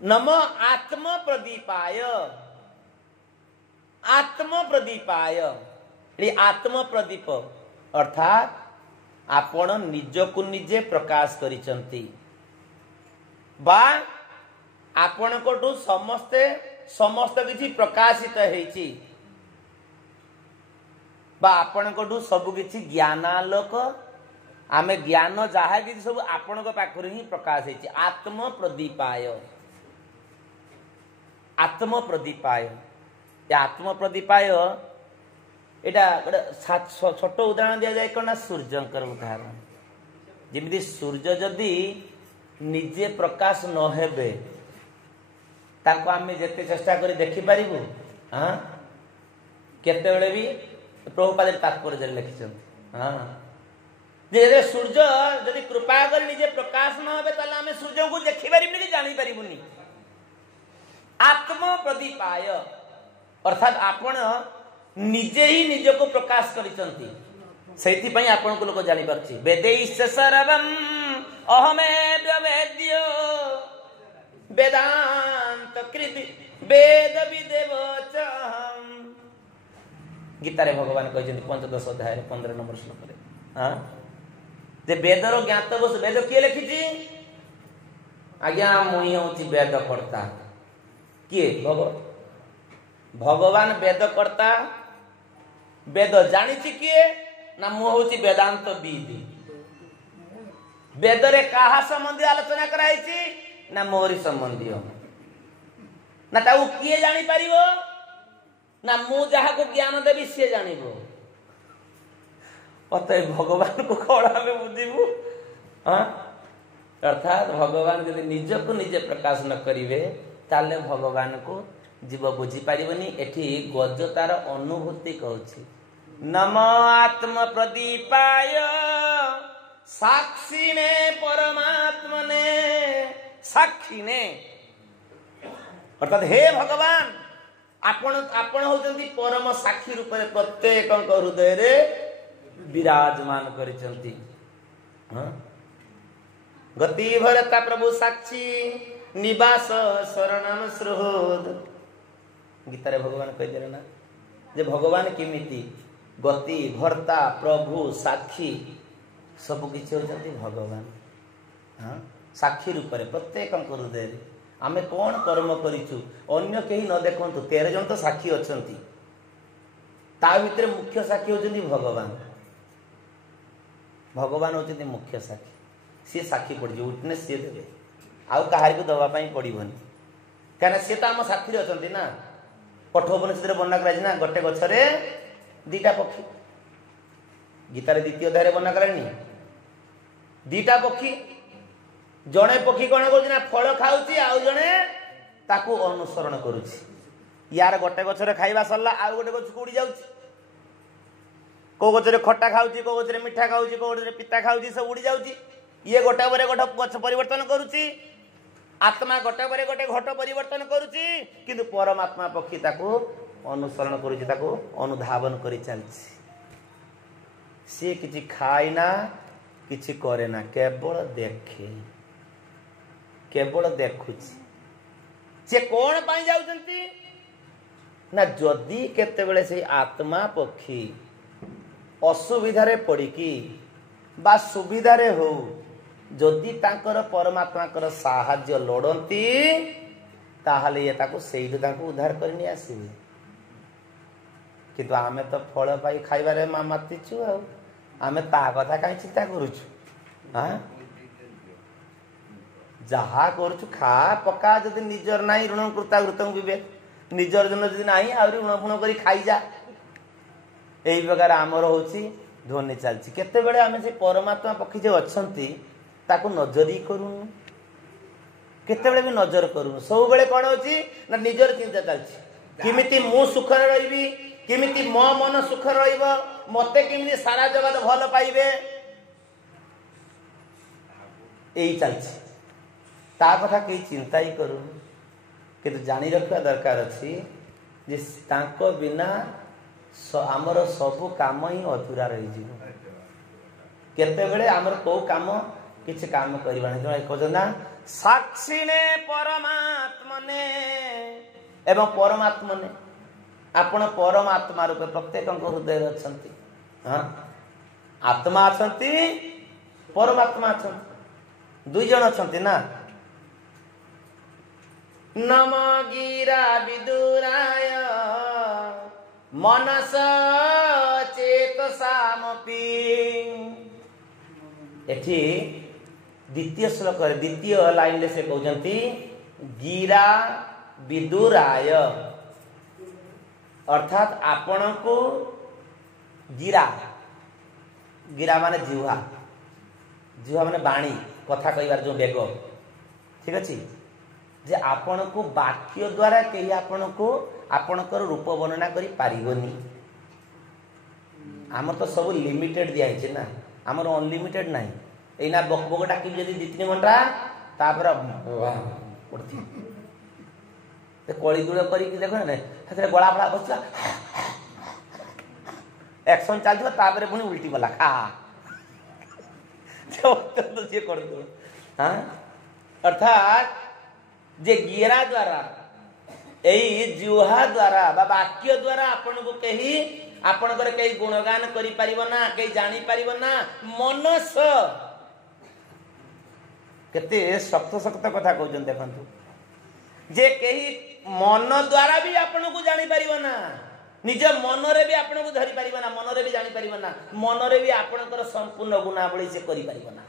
नम आत्म प्रदीपाय आत्म प्रदीप अर्थात आपण निज को निजे प्रकाश करिसंती बा आपण कोटू समस्त किछि प्रकाशित हेछि बा आपण कोटू सब किछि ज्ञानालोक आमे ज्ञान जहा किछि सब आपण को पाखर ही प्रकाश हेछि आत्म प्रदीपाय एटा छोट उदाहरण दिया जाए कौन सूर्यंकर उदाहरण जमी सूर्य जदि निजे प्रकाश न हेबे ताको आमे जेते चेष्टा करी देखि पारिबु हां केते बेले भी प्रभुपाद तात्पर्य लिखिछन हां जे सूर्य यदि कृपा कर निजे प्रकाश न होबे ताले आमे सूर्य को देखि पारिबुनी कि जानि पारिबुनी आत्म प्रदीपाय अर्थात आपण निजे ही निज को प्रकाश करिसंती सेति पई आपण को लोक जानि परछि वेदैश्च सर्वम अहमेव वेद्यो वेदांत कृति वेद विदेव च गीता रे भगवान कहजंती पंचदश अध्याय 15 नंबर श्लोक रे हां जे वेदर ज्ञात बस वेद किए लिखिछि आज्ञा मुई होछि वेद कर्ता किए भगवान वेद कर्ता वेद जानिछि किए ना मु होछि वेदांत विद वेद रे काहा संबंधी आलोचना कराइछि ना मोरी संबंधी ना ताऊ किए जानि परिबो ना मु जहा को ज्ञान देबी से जानिबो अतः भगवान को कौन हमें बुझीबू हां अर्थात भगवान यदि निज को निजे प्रकाश न करिवे ताले भगवान को जीव बुझी पारिबनी एठी गज तार अनुभूति कहूछि नम आत्म प्रदीपाय साक्षिणे परमात्मने साक्षिणे अर्थात हे भगवान आपण होचंती परम साक्षी रूप में प्रत्येक हृदय रे विराजमान करिसंती हां गति भरता प्रभु साक्षी निवास शरणम श्रोध गीता रे भगवान कह देले ना जे भगवान किमिति गति भरता प्रभु साक्षी सब किछि होचंती भगवान हां साक्षी रूप में प्रत्येक हृदय रे आमे कोन कर्म करिछु अन्य केही न देखंतु 13 जन तो साक्षी अछंती ता भितर मुख्य साक्षी होचंती भगवान भगवान होचंती मुख्य साक्षी सी साक्षी पड़ जे विटनेस से देबे आउ कहार को दवा पई पड़िबनी काना से त हम साथी रे अछंती ना पठोपनिषद रे वर्णना कराइ ना गोटे गछरे दीटा पक्षी गीता रे द्वितीय अध्याय रे वर्णना कराइनी दीटा पक्षी जणे पक्षी कोन करछि ना फल खाउछि आउ जणे ताकू अनुसरण करूछि यार गोटे गछरे खाइबा सरला आउ गोटे गछ उड़ी जाउछि को गछरे खट्टा खाउछि को गछरे मिठा खाउछि को गछरे पिता खाउछि सब उड़ी जाउछि ये गोटे परे गोटे गछ परिवर्तन करूछि आत्मा गोटे परे गोटे घट परिवर्तन करूछि किंतु परमात्मा पक्षी ताकू अनुसरण करूछि ताकू अनुधावन करि चलछि से किछि खाइना किछि करे ना केवल देखे केवल देखुछि से कोन पाई जाउछंती ना जदी केते बेले से आत्मा पक्षी असुविधा रे पड़ी की बा सुविधा रे हो जदि तांकर परमात्मा कर साहाय्य लोडंती ताहले ये ताको सेइदु ताको उद्धार करनी आसीबे किंतु आमे तो फल पाई खाइबा रे मातिछु आ आमे ता कथा काई चिंता करूछु हां जहा करूछु खा पका जदि निजर नाही ऋण कृता कृतम विवेक निजर जन जदि नाही आउरी ऋण पुण करी खाई जा एई प्रकार आमर होछि ध्वनि चलछि केते बेले आमे जे परमात्मा पक्षी जे अछंती ताको नजरी करू केते बेले भी नजर करू सब बेले कोन होछि ना निजर चिंता चलछि किमिति मु सुख रे रहिबी किमिति मो मन सुख रहइबो मते किमिति सारा जगत भल पाइबे एई चलछि ता कथा के चिंता ही करू किंतु जानी रखा दरकार अछि जे तांको बिना आमर सब काम ही अधूरा रही जीव केते बेले आमर को काम किछ काम करबा नै जो कहजना साक्षीने परमात्मने एवं परमात्मने आपण परमात्मा रूपे प्रत्येक हृदय अछंती हां आत्मा अछंती परमात्मा अछंती दुई जन अछंती ना नम गिरा विदुराय मनस चेतसामपि एठी द्वितीय श्लोक द्वितीय लाइन ले से कहउजंती गिरा विदुराय अर्थात आपण को गिरा गिरा माने जिह्वा जिह्वा माने बाणी कथा कहबार जो बेग ठीक अछि जे आपण को वाक्य द्वारा कहीं आपण को आपणकर रूप वर्णना करी पारिबनी। आम तो सब लिमिटेड दिखाई ना, आमर अनलिमिटेड ना। एना बकबक डाक जब 2-3 घंटा तापर कली दूर कर देख ना गला फला बसला एक्शन चलता तापर पुणी उल्टी गला खा सी कर हाँ अर्थात जे गिरा द्वारा यही जुहा द्वारा वाक्य द्वारा आपण को कही आपणकर कई गुणगान करि परिबो ना, कई जानी परिबो ना। मनस केते सख्त सख्त कथा कहउछन देखंतु, जे कही मन द्वारा भी आपण को जानी परिबो ना, निज मन रे भी आपण को धरि परिबो ना, मन रे भी जानी परिबो ना, मन रे भी आपणकर संपूर्ण गुणावली से करि परिबो ना।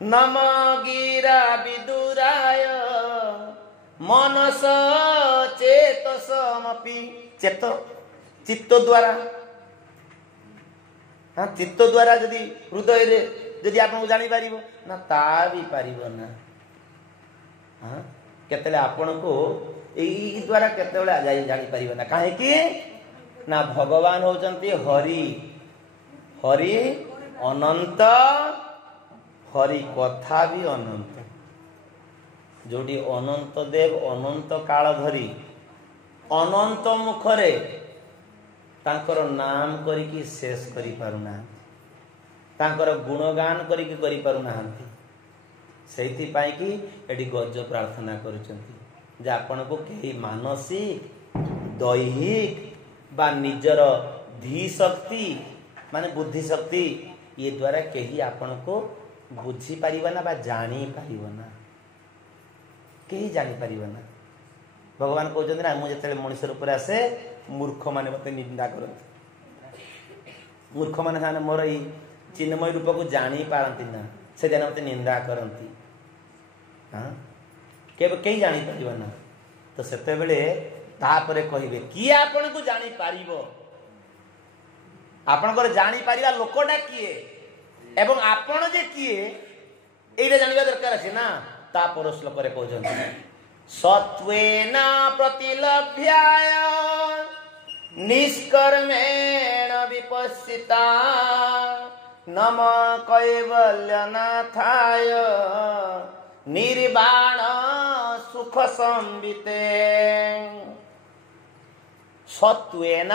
नम गिरा विदुराय मनस चेतसमपि चेत चित्त द्वारा हाँ चित्त द्वारा यदि हृदय रे यदि आपन जानी पारिबो ना ता भी पारिबो ना। हाँ केतले आपन को एई द्वारा केतले जाई जानी पारिबो ना, काहे कि ना भगवान होचंती हरि, हरि अनंत, हरि कथा भी अनंत। जोड़ी अनंत देव अनंत काल धरी अनंत मुखरे तांकर नाम करिकी शेष करि पारुना, तांकर गुणगान करिकी करि पारुना। सेति पाई कि एडी गज प्रार्थना करूचंती जे आपण को केही मानसिक दैहिक बा निजर धी शक्ति माने बुद्धि शक्ति ये द्वारा केही आपण को बुझी पारिबना बा जानी पारिबना, केही जानी पारिबना। भगवान कहते ना मुझे जेते मनुष्य रूप आसे मूर्ख माने मते निंदा करते, मूर्ख माने हाने मोर ई चिन्मय रूप को जानी पारंती ना, से दिन मते निंदा करंती। हां केबे केही जानी पारिबना। तो सेते बेले तापरे कहिबे कि आपन को जानी पारिबो, आपन को जानी पारिबा लोकटा किए एवं आपण जे किए एटा जानिबा दरकार अछि ना। तापर श्लोक रे कहउछन सत्वेन प्रतिलभ्याय निष्कर्मेण विपस्सिता नम कैवल्यनाथाय निर्वाण सुख संविते। सत्वेन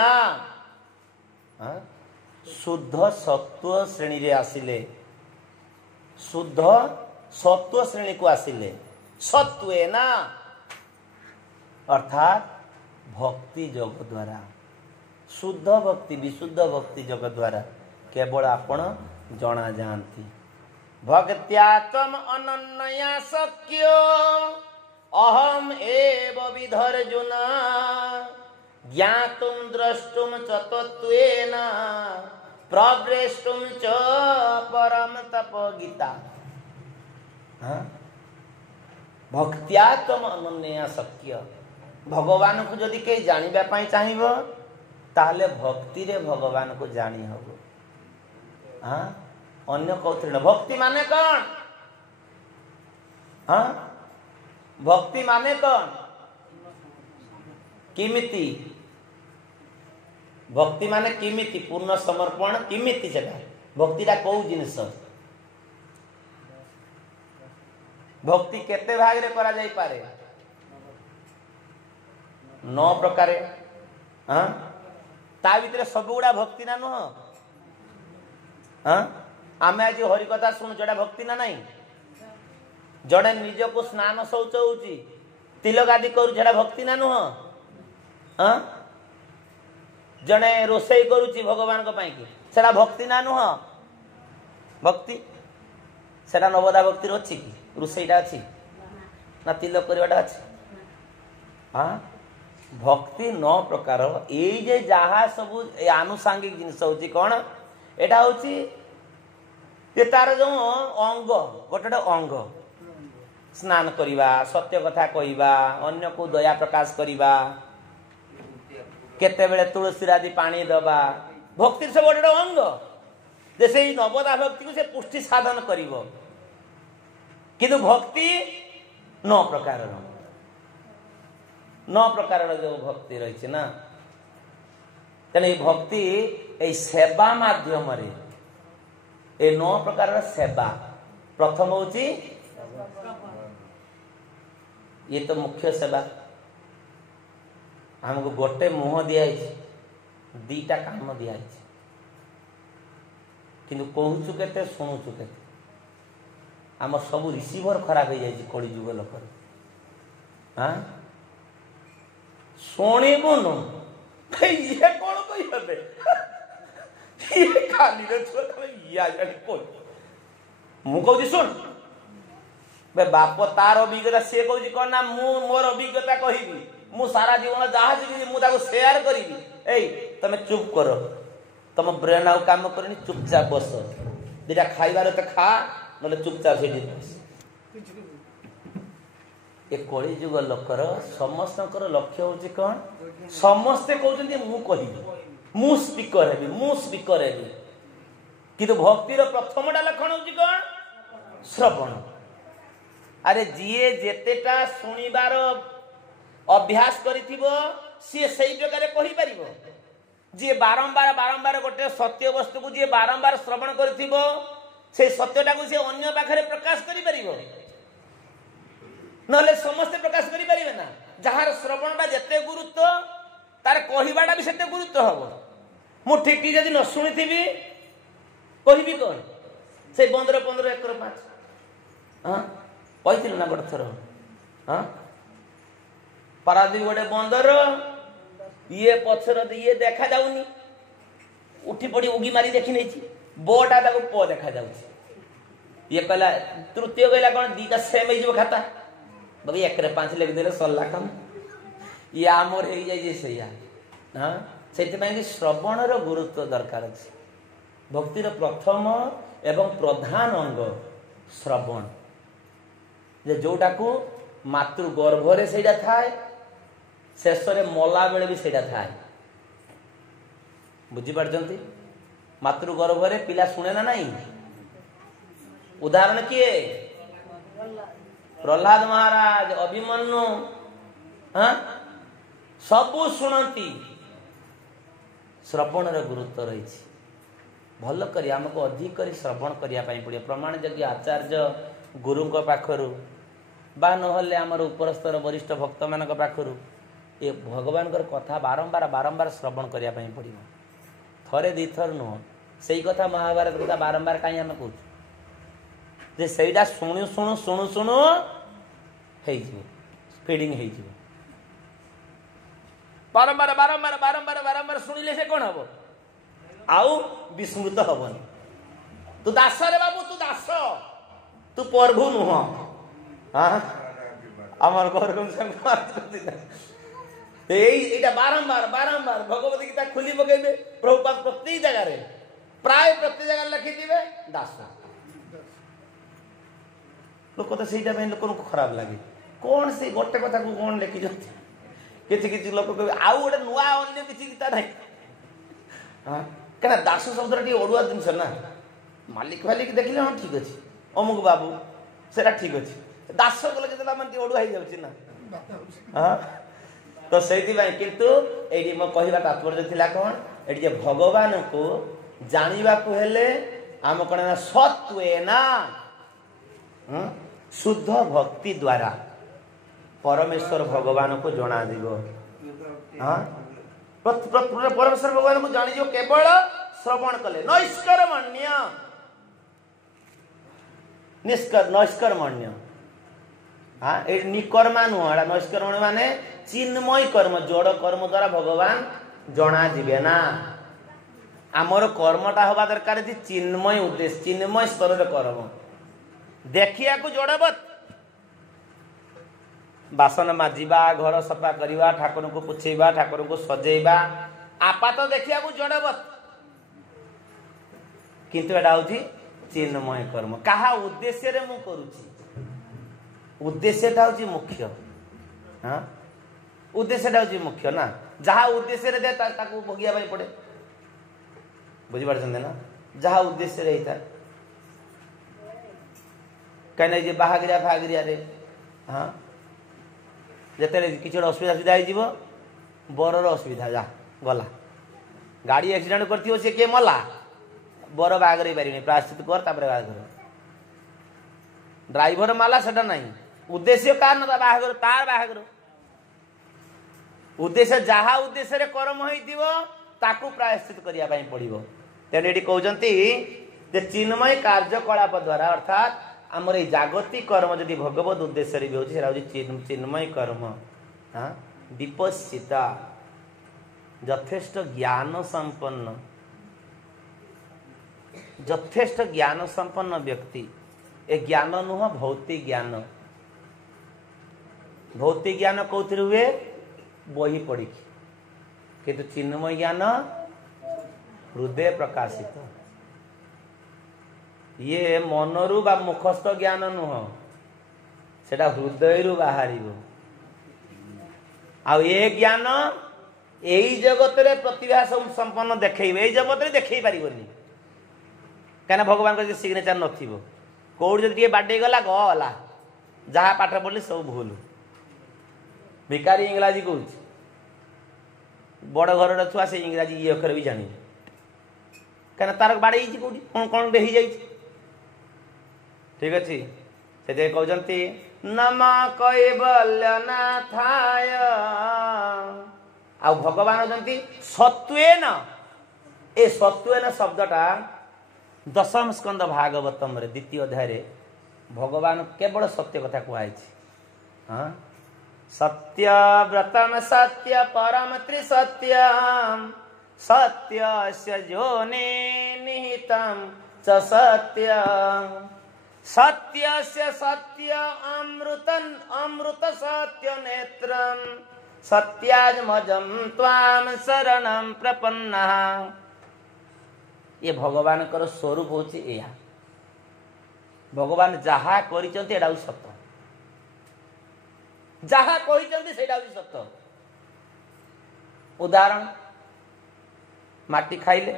शुद्ध सत्व श्रेणी रे आसिले, शुद्ध सत्व श्रेणी को आसिले सत्वेन अर्थात भक्ति योग द्वारा, शुद्ध भक्ति विशुद्ध भक्ति योग द्वारा केवल आपण जना जानती। भक्त्या तम अनन्या शक्यो अहम एव विधर्जुन ज्ञातुम द्रष्टुम च तत्त्वेन प्रवेष्टुम च परम तप गीता। हाँ? भक्त्या तम अनन्या शक्य, भगवान को जदि कहीं जानिबा पाई चाहिबो ताहले भक्ति रे भगवान को जानी हबो। हाँ अन्य कौथि भक्ति माने कौन? हाँ भक्ति माने कौन? किमिति भक्ति माने किमिति पूर्ण समर्पण किमिति सेटा भक्ति रा कोउ जिनिस। भक्ति केते भाग रे करा जाई पारे? 9 प्रकार। हाँ ता भीतर सब गुड़ा भक्ति ना नुह? हाँ आमे आज हरि कथा सुनु जोड़ा भक्ति ना नहीं? जड़े निज को स्नान शौच होउची तिलक आदि करू जेड़ा भक्ति ना नुह? हाँ जड़े रोषेई करूची भगवान को पाई की सेड़ा भक्ति ना नुह? भक्ति सेड़ा नवदा भक्ति अछि की रोषेईटा अछि ना तिलक करवाटा अछि? हाँ भक्ति 9 प्रकार। एई जे जहा सब आनुषांगिक जिनिस होची कोन एटा होची ये तार जो अंग गोटे अंग स्नान करिबा, सत्य कथा कहिबा, अन्य को दया प्रकाश करिबा, केते बेले तुलसी आदि पानी दबा, भक्ति सब गोटे अंग। जैसे नवदा भक्ति को से पुष्टि साधन करिवो। किंतु भक्ति 9 प्रकार 9 प्रकार जो भक्ति रही ना तेना ये भक्ति ए सेवा माध्यम ए 9 प्रकार सेवा प्रथम होची ये तो मुख्य सेवा हमको गोटे मुह दिया दीटा काम दिया किंतु कहूचु केते शुणुचु केते आम सब रिसीवर खराब हो जाए कली जुग लोक हाँ शुणबुन ये कौन कहे ये खाली मुझे शुण बे बाप तार अभिज्ञता सी कौन कौन ना मोर अभिज्ञता कहि मु सारा जीवन जहाँ जी मुझे शेयर करी तमें चुप कर तुम ब्रेन आउ काम करनी चुपचाप बस दीटा खाइबार तो खा ना चुपचाप से ए कली जुग लोकर समस्त लक्ष्य हूँ कौन समस्ते कहते मु कहि मु स्पीकर हेबी किंतु भक्तिर प्रथमटा लक्षण हूँ कौन श्रवण अरे जीए जेतेटा शुणिबार अभ्यास करिथिबो सी सही प्रकार कहि परिबो जी बारंबार बारंबार गोटे सत्य वस्तु को जी बारंबार श्रवण करिथिबो से सत्यटा को से अन्य पाखरे प्रकाश करि परिबो नले समस्त प्रकाश करि परिबे ना जहार श्रवणटा जते गुरुत्व तार कहिबाटा भी सेते गुरुत्व हबो मु ठीक जदि न सुनिथिबी कहिबी कोन से 15 15 1 5 हां कहिथिलु ना गोटे थर हां पारादीप गोटे बंदर ये पछर ये देखा जाऊनी उठी पड़ी उगी मारी देखी नहीं बोटा ताको प देखा जाउची ये कहला तृतीय कहला कौन दीटा सेम हो खाता बाबी 1 रे 5 लिख देले सरला काम ये आमर हो जाए सैया हाँ से श्रवणर गुरुत्व दरकार अच्छे भक्तिर प्रथम एवं प्रधान अंग श्रवण जे जोटा को मातृ गर्भरे सेटा थाए शेष रे मला बेले भी सेटा थाए बुझी पारछंती मातृ गर्भरे पिला शुणे ना नहीं उदाहरण किए प्रहलाद महाराज अभिमन्यु हाँ सबू शुणती श्रवणर गुरुत्व रही भल कर आमको अधिक श्रवण करने पड़े प्रमाण जगह आचार्य गुरु पाखरु बा नहले आमर उपरस्तर वरिष्ठ भक्त मान पाखरु ये भगवान कथा बारंबार बारंबार श्रवण करने पड़ो थरे दी थर नुह से कथा महाभारत कथा बारंबार कहीं आम कह सेटा शुणु शुणु शुणु शुणु स्पीडिंग बारंबार बारंबार बारंबार बारंबार शुणिले से कौन हम आउ विस्मृत हबनी तू दास रे बाबू तू दास तू प्रभु नुह हाँ आमर घर एटा बारंबार बारंबार भगवत गीता खुली पकेबे प्रभुपाद प्रत्येक जगह प्राय प्रत्येक जगह लिखि दास लोक तो से लोक खराब लगे कौन से गोटे कथा को कौन लिखि किसी किसी लोक कहे आउ गोटे नुआ अन्य किसी गीता ना हाँ क्या दास शब्द ओडुआ जिनस ना मालिक फालिक देखिले हाँ ठीक अच्छे अमुक बाबू से ठीक अच्छे दास बोले मैंने ओडुआ हो जाऊँ ना हाँ तो से किंतु ये मो कहवा तात्पर्य थिला कौन ये भगवान को जानिबा को हेले आम कौन सत्वेना शुद्ध भक्ति द्वारा परमेश्वर भगवान को जना दिगो हाँ परमेश्वर भगवान को जानी जो केवल श्रवण कले नैष्कर्मण्य नैष्कर्मण्य हाँ ये निकर्मा नुह नैष्कर्मण्य माने चिन्मय कर्म जोड़ कर्म द्वारा भगवान जना जीवे ना आमर कर्मटा हवा दरकार चिन्मय उद्देश्य चिन्मय स्तर कर्म देखिया को जोड़बत बासन माजिबा घर सफा करवा ठाकुर को पुछेबा ठाकुर को सजेबा आपात देखिया को जोड़बत किंतु एटा होची चिन्मय कर्म कहा उद्देश्य रे मु करूची उद्देश्यटा होची मुख्य हाँ उद्देश्यटा होची मुख्य ना जहाँ उद्देश्य रे दे ताकू भोगिया भाई पड़े बुझी पारछन ना जहाँ उद्देश्य रे हिता कहीं बाहागिरिया फागिरिया हाँ जिते किसी गोटे असुविधा सुविधा हो बरर असुविधा जा गला गाड़ी एक्सीडेंट कर सी किए मला बर बाहागर हो पारे प्रायश्चित कर बाहागर ड्राइवर माला सेटा नहीं उद्देश्य कार ना बाहागर तार बाहागर उद्देश्य जहा उद्देश्य कर्म हो प्रायश्चित करने पड़ो तेणु ये कहते चिन्मय कार्यकलाप द्वारा अर्थात आमर ये जागतिक कर्म जदि भगवत उद्देश्य भी हो चिन्मय कर्म हाँ विपश्चिता यथेष्ट ज्ञान संपन्न व्यक्ति ए ज्ञान नुह भौतिक ज्ञान कौन हुए बही पड़ी किंतु चिन्मय ज्ञान हृदय प्रकाशित ये मनरु बा मुखस्थ ज्ञान नुह सेटा हृदय रु बाहर ये ज्ञान यही जगत रे प्रतिभा संपन्न देखेबे जगत रे देखेई पारिबनी कहीं भगवान का सिग्नेचर नथिबो कौड़ जब बाडे गला गला जहाँ पाठ पढ़ी सब भूल भिकारी इंग्राजी कौच बड़ घर छुआ से इंग्राजी ये अक्षर भी जानी कहीं तार बाड़े कौटी कौन कौन हो जाए ठीक अच्छे से कहते नम कैबल्यनाथाय आ भगवान होती सत्वेन ए सत्वेन शब्दटा दशम स्कंद भागवतम रे द्वितीय अध्याय रे भगवान केवल सत्य कथा कहई हाँ सत्य व्रतम सत्य परम त्रिसत्यम सत्यस्य जोने निहितम च सत्य सत्यस्य सत्य अमृत सत्य नेत्रम सत्याजमजम त्वाम शरणम प्रपन्ना ये भगवान कर स्वरूप होची एया भगवान जहा करिचंती एडा सत्य जहा कहिचंती सेडा सत्य उदाहरण माटी खाइले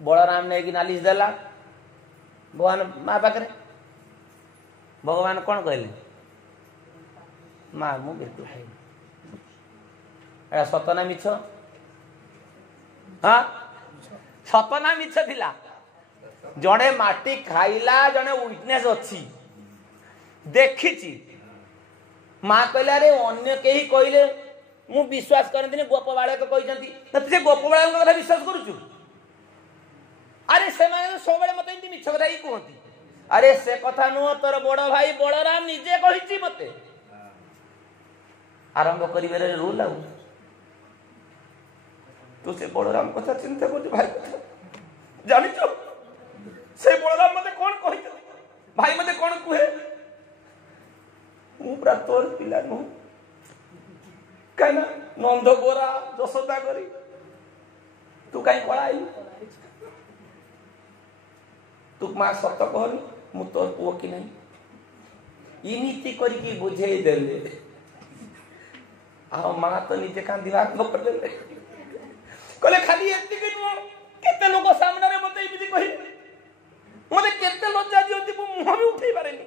बलराम ने कि नालिश देला भगवान माँ पाखे भगवान कौन कहले माँ मु बिल्कुल खाई सतना मिछ हाँ सतना मिछ थिला जड़े माटी खाइला जड़े विटनेस अच्छी देखी माँ कहले अरे अन्य कहीं कहले मु विश्वास करती गोप बालक कहते गोप बालक कथा विश्वास करुचु अरे से सब मत मिछ कथा ही कहती अरे से कथा नुह तोर बड़ भाई बलराम निजे कही मत आरंभ कर रूल आउ तू से बलराम कथा चिंता कर भाई कथा जानी से बलराम मत कौन कही भाई मत कौन कहे मु पूरा तोर पिला नुह कहीं नंद गोरा जशोदा करी तू कहीं पढ़ाई तू माँ सत कहनी मु तोर पुओ कि नहीं इनीति करके बुझे देले आ माँ तो निजे कांदी पड़े कहले खाली एतिक नुह केते लोक सामने रे मते इमिति कहि मते केते लज्जा दियंती मु मुह भी उठै पारेनी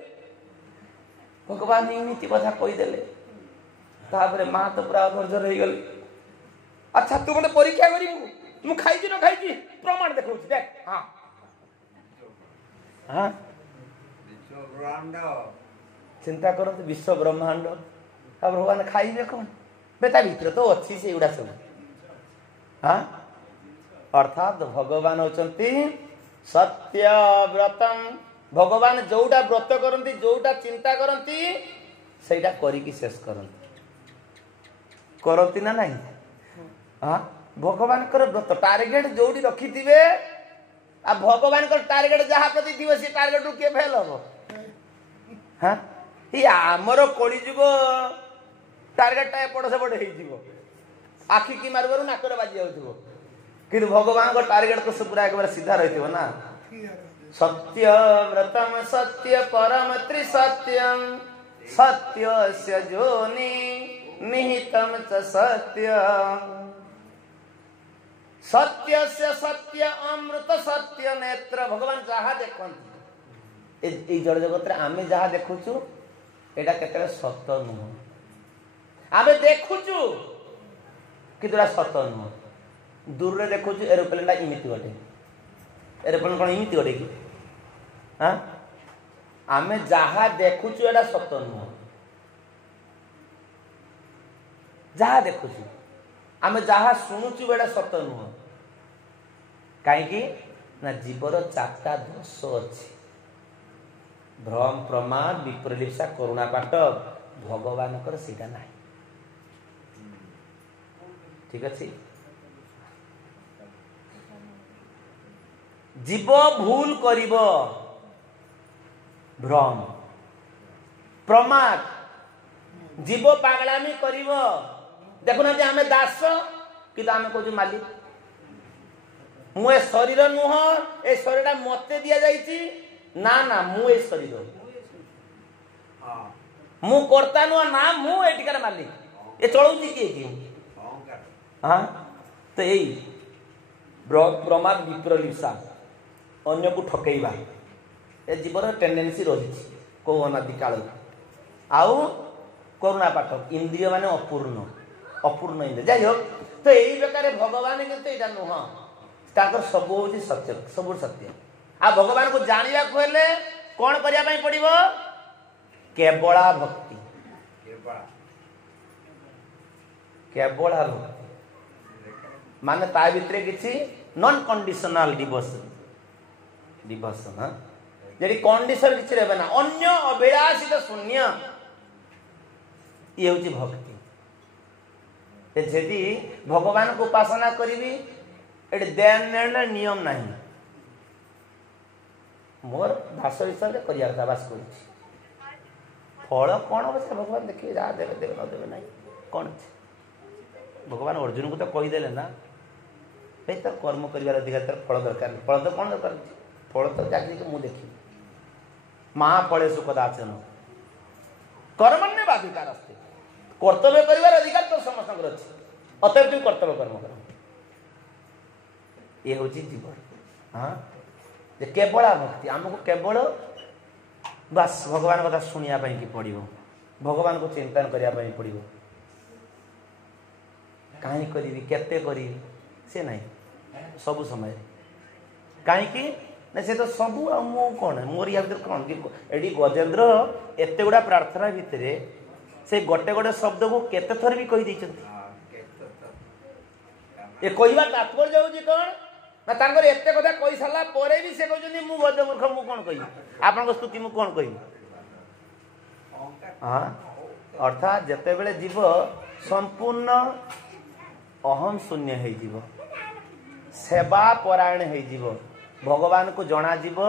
भगवान इमिति कथा कहि देले तापरे माँ तो पूरा धैर्य रही गली अच्छा तू मते परीक्षा करी मु खाई न खाई प्रमाण देखौ देख हां हाँ चिंता करो तो विश्व ब्रह्मांड अब भगवान खाइबे कौन बेटा भीतर तो अच्छी से एगुड़ा सब हाँ अर्थात भगवान होचंती सत्य व्रतम भगवान जोटा व्रत करती जोटा चिंता करती सेटा करिकी शेष करती ना नहीं हाँ भगवान व्रत टार्गेट जोड़ी रखी थे आ भगवान को टार्गेट जहाँ प्रति थी सी टार्गेट किए फेल हम हाँ ये आमर कलिजुग टार्गेट एपट सेपट हो आखि की मारबार नाकर बाजी जाऊ कि भगवान को टार्गेट तो सब पूरा एक बार सीधा रही ना सत्य व्रतम सत्य परम त्रिसत्यम सत्यस्य जोनि निहितम च सत्य सत्य से सत्य अमृत सत्य नेत्र भगवान जहा देखते এই ଜଡ଼ ଜଗତରେ ଆମେ ଯାହା ଦେଖୁଛୁ ଏଇଟା କେତେବେଳେ ସତ ନୁହଁ। ଆମେ ଦେଖୁଛୁ କିନ୍ତୁ ଏଇଟା ସତ ନୁହଁ। ଦୂରରେ ଦେଖୁଛୁ ଏରୋପ୍ଲେନଟା ଏମିତି ଗୋଟେ, ଏରୋପ୍ଲେନ କ'ଣ ଏମିତି ଗୋଟେ କି? ହଁ, ଆମେ ଯାହା ଦେଖୁଛୁ ଏଇଟା ସତ ନୁହଁ। ଯାହା ଦେଖୁଛୁ, ଆମେ ଯାହା ଶୁଣୁଛୁ ଏଇଟା ସତ ନୁହଁ। କାହିଁକି ନା ଜୀବର 4ଟା ଦୋଷ ଅଛି, ଭ୍ରମ, ପ୍ରମାଦ, ବିପ୍ରଲିପ୍ସା, କରୁଣା ପାଠ। ଭଗବାନଙ୍କର ସେଇଟା ନାହିଁ। ଠିକ ଅଛି? ଜୀବ ଭୁଲ କରିବ, ଭ୍ରମ, ପ୍ରମାଦ, ଜୀବ ପାଗଳାମି କରିବ। ଦେଖୁନାହାନ୍ତି ଆମେ ଦାସ କିନ୍ତୁ ଆମେ କହୁଛୁ ମାଲିକ। ମୁଁ ଏ ଶରୀର ନୁହଁ, ଏ ଶରୀରଟା ମତେ ଦିଆଯାଇଛି। ନା ନା, ମୁଁ ଏ ଶରୀର, ମୁଁ କର୍ତ୍ତା ନୁହଁ। ନା, ମୁଁ ଏଠିକାର ମାଲିକ। ଏ ଚଳଉଛି କିଏ କି? ହଁ, ତ ଏଇ ପ୍ରମାଦ, ବିପ୍ରଲିପ୍ସା, ଅନ୍ୟକୁ ଠକେଇବା, ଏ ଜୀବର ଟେଣ୍ଡେନ୍ସି ରହିଛି କୋଉ ଅନାଦି କାଳରୁ। ଆଉ କରୁଣା ପାଠ, ଇନ୍ଦ୍ରିୟ ମାନେ ଅପୂର୍ଣ୍ଣ ଇନ୍ଦ୍ରିୟ। ଯାଇ ହୋକ, ତ ଏଇ ପ୍ରକାର ଭଗବାନ କିନ୍ତୁ ଏଇଟା ନୁହଁ। ତାଙ୍କର ସବୁ ହଉଛି ସତ୍ୟ, ସବୁ ସତ୍ୟ। ଆଉ ଭଗବାନଙ୍କୁ ଜାଣିବାକୁ ହେଲେ କଣ କରିବା ପାଇଁ ପଡିବ? କେବଳା ଭକ୍ତି, କେବଳା ଭକ୍ତି ମାନେ ତା ଭିତରେ କିଛି ନନ୍ କଣ୍ଡିସନାଲ ଡିଭୋସନ, ଯଦି କଣ୍ଡିସନ କିଛି ରହିବେ ନା, ଅନ୍ୟ ଅଭିଳାଷିତ ଶୂନ୍ୟ, ଇଏ ହଉଛି ଭକ୍ତି। ଯଦି ଭଗବାନଙ୍କୁ ଉପାସନା କରିବି, ଏଠି ଦେନ ନେଣ ନିୟମ ନାହିଁ। ମୋର ଦାସ ହିସାବରେ କରିବା କଥା, ବାସ କରୁଛି। ଫଳ କ'ଣ ହବ ସେ ଭଗବାନ ଦେଖିବେ, ଯାହା ଦେବେ ଦେବେ, ନ ଦେବେ ନାହିଁ। କ'ଣ ଅଛି? ଭଗବାନ ଅର୍ଜୁନକୁ ତ କହିଦେଲେ ନା, ଭାଇ ତାର କର୍ମ କରିବାର ଅଧିକାର, ତାର ଫଳ ଦରକାର ନାହିଁ। ଫଳ ତ କ'ଣ ଦରକାର ଅଛି? ଫଳ ତ ଚାକିରି ମୁଁ ଦେଖିବି। ମା ଫଳେ ସୁଖଦାଚନ କର୍ମଣ୍ୟ ବାଧିକାର ଆସ୍ତେ। କର୍ତ୍ତବ୍ୟ କରିବାର ଅଧିକାର ତ ସମସ୍ତଙ୍କର ଅଛି, ଅତଏବ ତୁମେ କର୍ତ୍ତବ୍ୟ କର୍ମ କର। ଇଏ ହଉଛି ଜୀବନ। ହଁ, ଯେ କେବଳ ଭକ୍ତି, ଆମକୁ କେବଳ ବାସ୍ ଭଗବାନ କଥା ଶୁଣିବା ପାଇଁ କି ପଡ଼ିବ, ଭଗବାନଙ୍କୁ ଚିନ୍ତନ କରିବା ପାଇଁ ପଡ଼ିବ। କାହିଁ କରିବି, କେତେ କରିବି, ସେ ନାହିଁ ସବୁ ସମୟରେ। କାହିଁକି ନା ସେ ତ ସବୁ, ଆଉ ମୁଁ କ'ଣ, ମୋର ୟା ଭିତରେ କ'ଣ କି? ଏଠି ଗଜେନ୍ଦ୍ର ଏତେ ଗୁଡ଼ା ପ୍ରାର୍ଥନା ଭିତରେ ସେ ଗୋଟେ ଗୋଟେ ଶବ୍ଦକୁ କେତେ ଥର ବି କହିଦେଇଛନ୍ତି। ଏ କହିବା ତାତ୍ପର୍ଯ୍ୟ ହେଉଛି କ'ଣ ନା, ତାଙ୍କର ଏତେ କଥା କହିସାରିଲା ପରେ ବି ସେ କହୁଛନ୍ତି ମୁଁ ଗଜମୂର୍ଖ, ମୁଁ କ'ଣ କହିବି, ଆପଣଙ୍କ ସ୍ତୁତି ମୁଁ କ'ଣ କହିବି? ହଁ, ଅର୍ଥାତ୍ ଯେତେବେଳେ ଯିବ ସମ୍ପୂର୍ଣ୍ଣ ଅହଂ ଶୂନ୍ୟ ହେଇଯିବ, ସେବା ପରାୟଣ ହେଇଯିବ, ଭଗବାନଙ୍କୁ ଜଣାଯିବ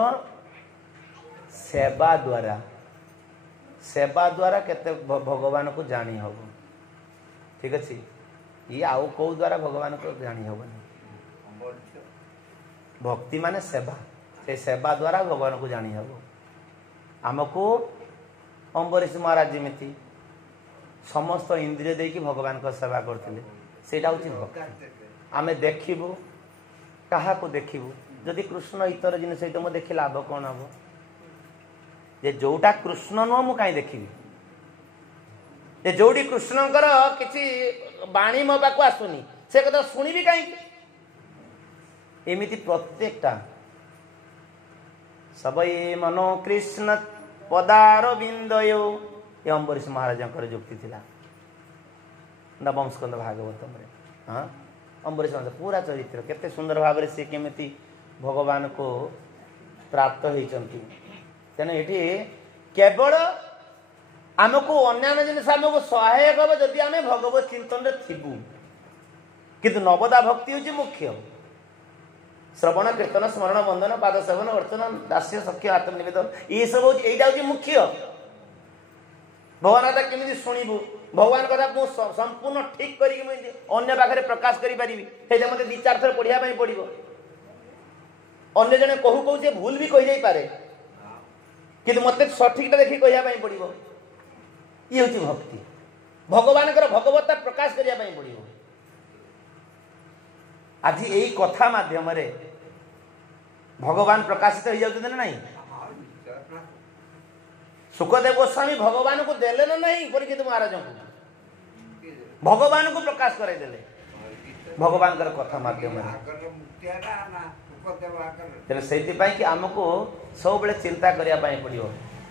ସେବା ଦ୍ୱାରା। ସେବା ଦ୍ୱାରା କେତେ ଭଗବାନଙ୍କୁ ଜାଣି ହବ। ଠିକ ଅଛି? ଇଏ ଆଉ କୋଉ ଦ୍ୱାରା ଭଗବାନଙ୍କୁ ଜାଣି ହବନି। ଭକ୍ତି ମାନେ ସେବା, ସେ ସେବା ଦ୍ୱାରା ଭଗବାନଙ୍କୁ ଜାଣି ହବ। ଆମକୁ ଅମ୍ବରୀଶ ମହାରାଜ ଯେମିତି ସମସ୍ତ ଇନ୍ଦ୍ରିୟ ଦେଇକି ଭଗବାନଙ୍କ ସେବା କରୁଥିଲେ, ସେଇଟା ହେଉଛି ଭକ୍ତି। ଆମେ ଦେଖିବୁ, କାହାକୁ ଦେଖିବୁ? ଯଦି କୃଷ୍ଣ ଇତର ଜିନିଷ ସହିତ ମୁଁ ଦେଖି ଲାଭ କ'ଣ ହବ? ଯେ ଯୋଉଟା କୃଷ୍ଣ ନୁହଁ ମୁଁ କାହିଁ ଦେଖିବି? ଯେ ଯୋଉଠି କୃଷ୍ଣଙ୍କର କିଛି ବାଣୀ ମୋ ପାଖକୁ ଆସୁନି, ସେ କଥା ଶୁଣିବି କାହିଁକି? ଏମିତି ପ୍ରତ୍ୟେକଟା ସବଇ ମନୋ କୃଷ୍ଣ ପଦାର ବିନ୍ଦୟ, ଏ ଅମ୍ବରୀଶ ମହାରାଜଙ୍କର ଯୁକ୍ତି ଥିଲା ନବମ ସ୍କନ୍ଦ ଭାଗବତମରେ। ହଁ, ଅମ୍ବରୀଶ ମହାରାଜ ପୁରା ଚରିତ୍ର କେତେ ସୁନ୍ଦର ଭାବରେ ସେ କେମିତି ଭଗବାନଙ୍କୁ ପ୍ରାପ୍ତ ହେଇଛନ୍ତି। ତେଣୁ ଏଠି କେବଳ ଆମକୁ ଅନ୍ୟାନ୍ୟ ଜିନିଷ ଆମକୁ ସହାୟକ ହେବ ଯଦି ଆମେ ଭଗବତ ଚିନ୍ତନରେ ଥିବୁ। କିନ୍ତୁ ନବଦା ଭକ୍ତି ହେଉଛି ମୁଖ୍ୟ। ଶ୍ରବଣ, କୀର୍ତ୍ତନ, ସ୍ମରଣ, ବନ୍ଦନ, ପାଦ ସେବନ, ଅର୍ଚ୍ଚନ, ଦାସ୍ୟ, ସଖ୍ୟ, ଆତ୍ମନିବେଦନ, ଏଇସବୁ ଏଇଟା ହେଉଛି ମୁଖ୍ୟ। ଭଗବାନ କଥା କେମିତି ଶୁଣିବୁ, ଭଗବାନ କଥା ମୁଁ ସମ୍ପୂର୍ଣ୍ଣ ଠିକ କରିକି ମୁଁ ଅନ୍ୟ ପାଖରେ ପ୍ରକାଶ କରିପାରିବି, ସେଇଟା ମୋତେ 2-4 ଥର ପଢ଼ିବା ପାଇଁ ପଡ଼ିବ। ଅନ୍ୟ ଜଣେ କହୁ କହୁ ସେ ଭୁଲ ବି କହିଯାଇପାରେ, କିନ୍ତୁ ମୋତେ ସଠିକଟା ଦେଖି କହିବା ପାଇଁ ପଡ଼ିବ। ଇଏ ହେଉଛି ଭକ୍ତି। ଭଗବାନଙ୍କର ଭଗବତ୍ତା ପ୍ରକାଶ କରିବା ପାଇଁ ପଡ଼ିବ। ଆଜି ଏଇ କଥା ମାଧ୍ୟମରେ ଭଗବାନ ପ୍ରକାଶିତ ହେଇଯାଉଛନ୍ତି ନା ନାହିଁ? सुखदेव गोस्वामी भगवान को देले ना नहीं परीक्षित महाराज को भगवान को प्रकाश करे देले भगवान कथा माध्यम तेरे से कि आमको सब बेले चिंता करिया पड़ो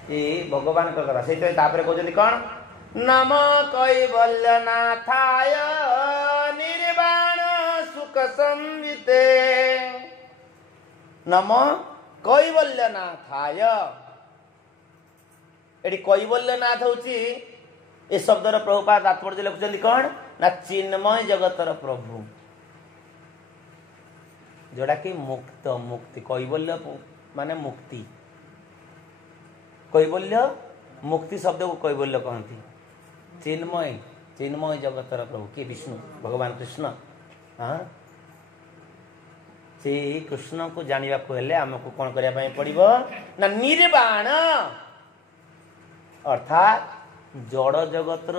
ये भगवान कथा से कहते कौन नम कैवल्यनाथाय निर्वाण सुख संविते नम कैवल्यनाथाय एटी कैवल्यनाथ होची ए शब्दर प्रभुपाद तात्पर्य लिखुଛନ୍ତି कौन ना चिन्मय जगतर प्रभु जोड़ा कि मुक्त मुक्ति कैवल्य माने मुक्ति कैवल्य मुक्ति शब्द को कैवल्य कहती चिन्मय चिन्मय जगतर प्रभु कि विष्णु भगवान कृष्ण हाँ से कृष्ण को जानिबा को हेले हमको कौन करिया पई पड़िबो ना निर्वाण अर्थात जड़ जगतर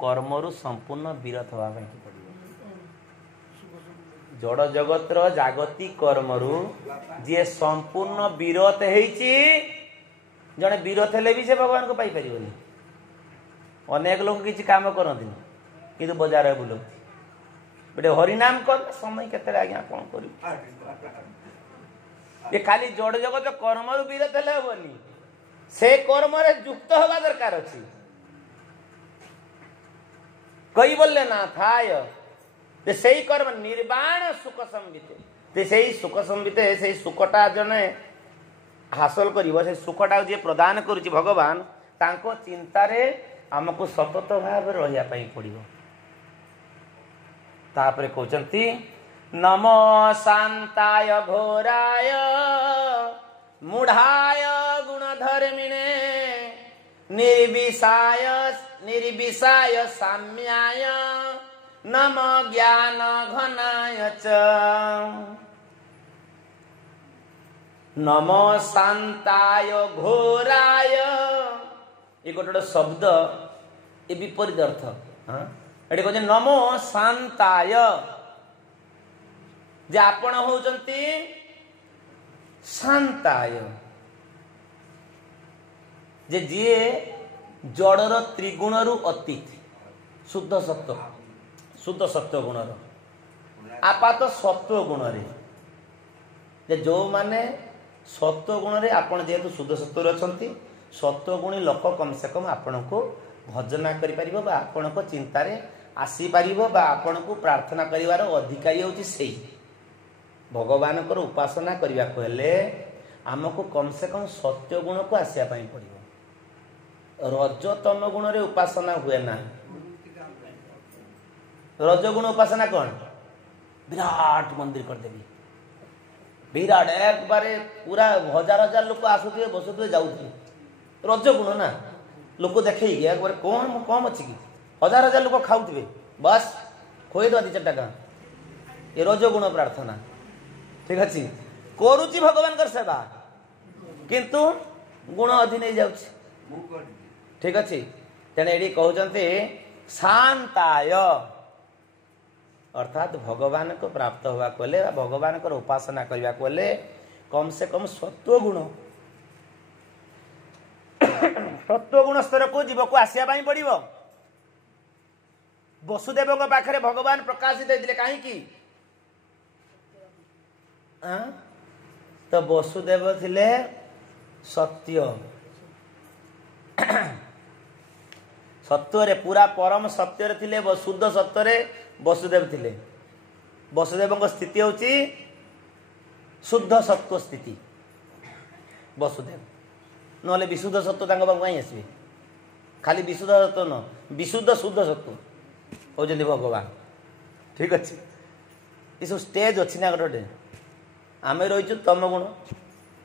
कर्मरु संपूर्ण विरत होगा पड़िबो जड़ जगतर जागतिक कर्मरु जे संपूर्ण विरत हेछि जने विरत हेले भी से भगवान को पाई परिबोनी अनेक लोग किसी काम करती किंतु बाजार बुलती गोटे हरिनाम कर समय केते आज्ञा कौन कर खाली जड़ जगत कर्म विरत हेले हेनी से कर्म युक्त हवा दरकार अच्छी कैवल्य ना थाय से कर्म निर्वाण सुख संबिते से सुख संबिते से सुखटा जने हासिल कर सुखटा जी प्रदान करुच्ची भगवान तांको चिंतारे आमको सतत भाव रहिया पड़ो तापर कहते नमो शांताय घोराय मूढ़ाय गुणधर्मिणे निर्विषाय साम्याय नम ज्ञान घनाय च नमो शांताय घोराय ये गोटे शब्द ये विपरीत अर्थ ये कहते नमो शांताय जे आपण होउचंती शांताय जे जीए जड़र त्रिगुणरु अतीत शुद्ध सत्व गुणर आपात सत्व गुण रे जो माने सत्व गुण रे आपण जेहेतु शुद्ध सत्व अछंती सत्व गुणी लोक कम से कम आपण को भजना करि परिबो बा आपण को चिंता रे आसी परिबो बा आपण को प्रार्थना करिवार अधिकारी होची सेही भगवान को उपासना करने को हेले आमको कम से कम सत्य गुण को आसिया पाई पड़िबो रजतम गुण रे उपासना हुए ना रजगुण उपासना कौन विराट मंदिर कर देवी विराट एक बारे पूरा हजार हजार लोग आसुथे बसुथे जाउथे रजगुण ना लोक देखे एक बार कौन कम अच्छी कि हजार हजार लोग खाऊे बस खोई दो 2-4 टाका ये रजगुण प्रार्थना ठीक अच्छे करुच्ची भगवान कर सेवा किंतु गुण अधि नहीं जाउछि ठीक अच्छे तेने ये कहते शांताय अर्थात भगवान को प्राप्त होगा कोले भगवान को उपासना करने को कम से कम सत्वगुण सत्वगुण स्तर को जीव को आसिया पड़ो वसुदेव पाखे भगवान प्रकाशित होते कहीं तो वसुदेव थिले सत्य सत्वरे पूरा परम सत्य थिले शुद्ध सत्वरे वसुदेव थिले वसुदेव स्थिति होची शुद्ध सत्व स्थिति वसुदेव नले विशुद्ध सत्व तांग बाबू कहीं आसबे खाली विशुद्ध सत्व न विशुद्ध शुद्ध सत्व होजंती भगवान ठीक अच्छे ये सब स्टेज अच्छी ना गोटे आमे रही तम गुण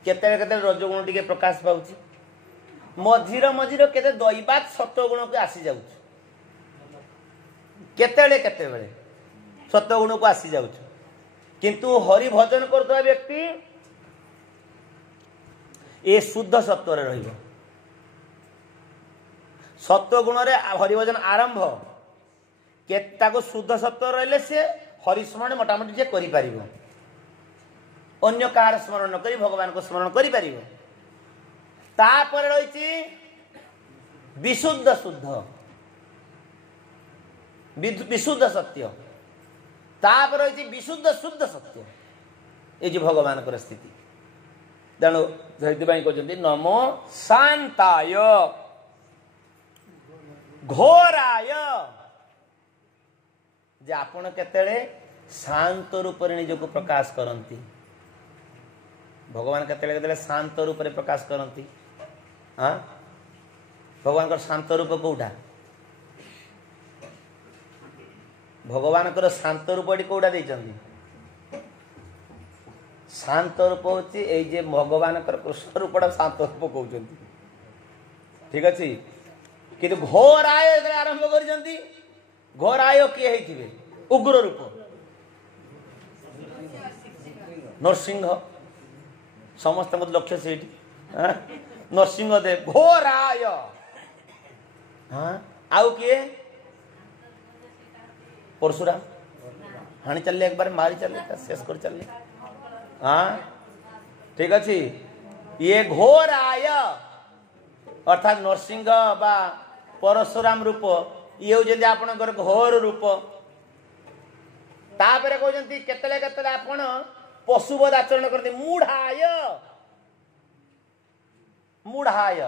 केते रजगुण टी प्रकाश पाऊँ मझीर मझीर केते दैवात सत्वगुण को आसी जाऊँ केते सत्वगुण को आसी जाऊँ किंतु हरि भजन करता व्यक्ति ये शुद्ध सत्व रहिबो सत्वगुण रे हरिभजन आरंभ केताको शुद्ध सत्व रहिले से हरिस्मरण मोटामोटी जे करि पारिबो अन्य कार स्मरण न करी भगवान को स्मरण करि पारिबो तापर रहिछि विशुद्ध शुद्ध विशुद्ध सत्य तापर रही विशुद्ध शुद्ध सत्य ये भगवान स्थिति तेणु से कहते नमो शांताय घोराय जे आपण केतेले शांत रूप निज को प्रकाश करती भगवान केतेले शांत रूप प्रकाश करती हाँ भगवान का शांत रूप कौटा भगवान का शांत रूप कौटा देइचंदी शांत रूप होची ए जे भगवान कृष्ण रूप शांत रूप कहउचंदी ठीक अछि किंतु घोर आय आरंभ कर घोर आय किए हेथिबे उग्र रूप नरसिंह समस्त मत लक्ष्य से नरसिंह देव घोर आय हाँ आउ किए परशुराम हाणी चलले एक बार मारी चलले शेष कर चलले हाँ ठीक अच्छे ये घोर आय अर्थात नरसिंह बा परशुराम रूप ये होजंती आपनकर घोर रूप तापरे कहजंती केतले केतले आपण पशुवध आचरण करते मूढ़ाय मूढ़ाय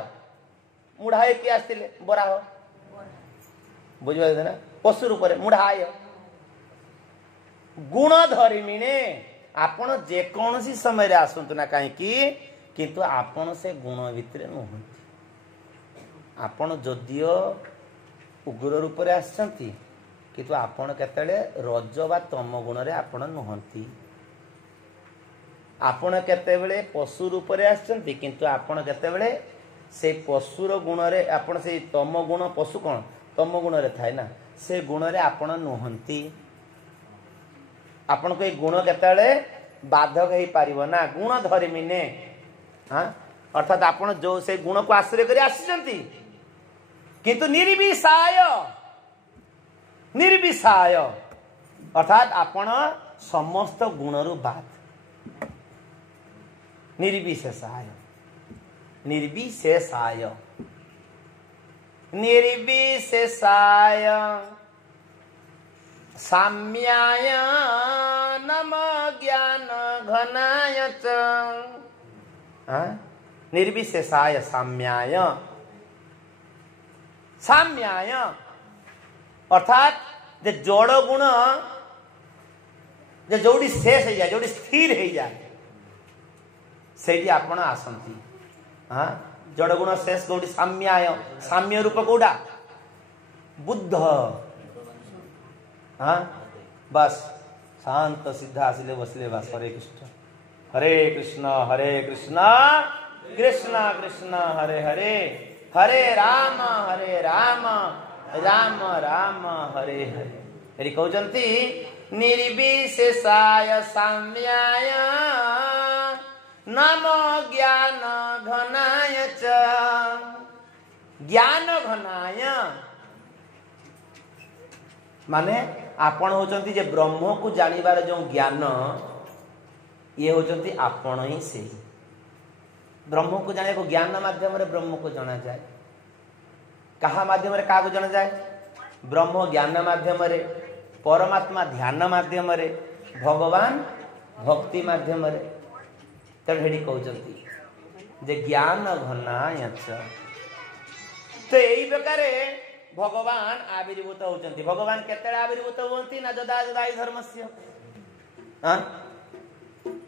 मूढ़ाय किए आसते बराह बुझे ना पशु रूप मूढ़ाय गुण धरिमिने आपण जेकोसी समय आसतु ना कहीं किंतु आपण से गुण भितर नुहति आपण जदियो उग्र रूप आसचंती किंतु आपण केतले रज बा तम गुण रे आपण नुहति आपण केतेबेले पशु रूप आसचंती किंतु आपण केतेबेले से पशुर गुण रे आपण से तम गुण पशु कौन तम गुण रे थाए ना से गुण रे आपण नुहति आपण को गुण केतेबेले बाधक हो पारिबो ना गुण धरिमिने हाँ अर्थात आपण जो से गुण को आश्रय करी आसीचंती किंतु निर्विषाय निर्विषाय अर्थात आपण समस्त गुणरु बाद निर्विशेषाय निर्विशेषाय निर्विशेषाय साम्याय नम ज्ञान घनाय च निर्विशेषाय साम्याय साम्याय अर्थात जे जोड़ गुण जे जोड़ी शेष हो जाए जोड़ी स्थिर हो जाए से आपण आसंती हाँ जड़ गुण शेष कौटी साम्याय साम्य रूप कौटा बुद्ध हाँ बस शांत सिद्धा आसिले बसले बस हरे कृष्ण कृष्ण कृष्ण हरे हरे हरे राम राम राम हरे हरे यदि कहते निर्विशेषाय साम्याय नमो ज्ञान घनाय च ज्ञान घनाय माने आपण होचंती जे ब्रह्म को जानिबार जो ज्ञान ये होचंती आपण ही से ब्रह्म को जाने को ज्ञान माध्यम रे ब्रह्म को जाना जाए कहा माध्यम रे का को जाना जाए ब्रह्म ज्ञान माध्यम रे परमात्मा ध्यान माध्यम रे भगवान भक्ति माध्यम रे तब हेडी कहउचंती जे ज्ञान घनाय च तो एई प्रकार भगवान आविर्भूत होचंती भगवान केतळे आविर्भूत होंती ना जदा जदाई धर्मस्य हां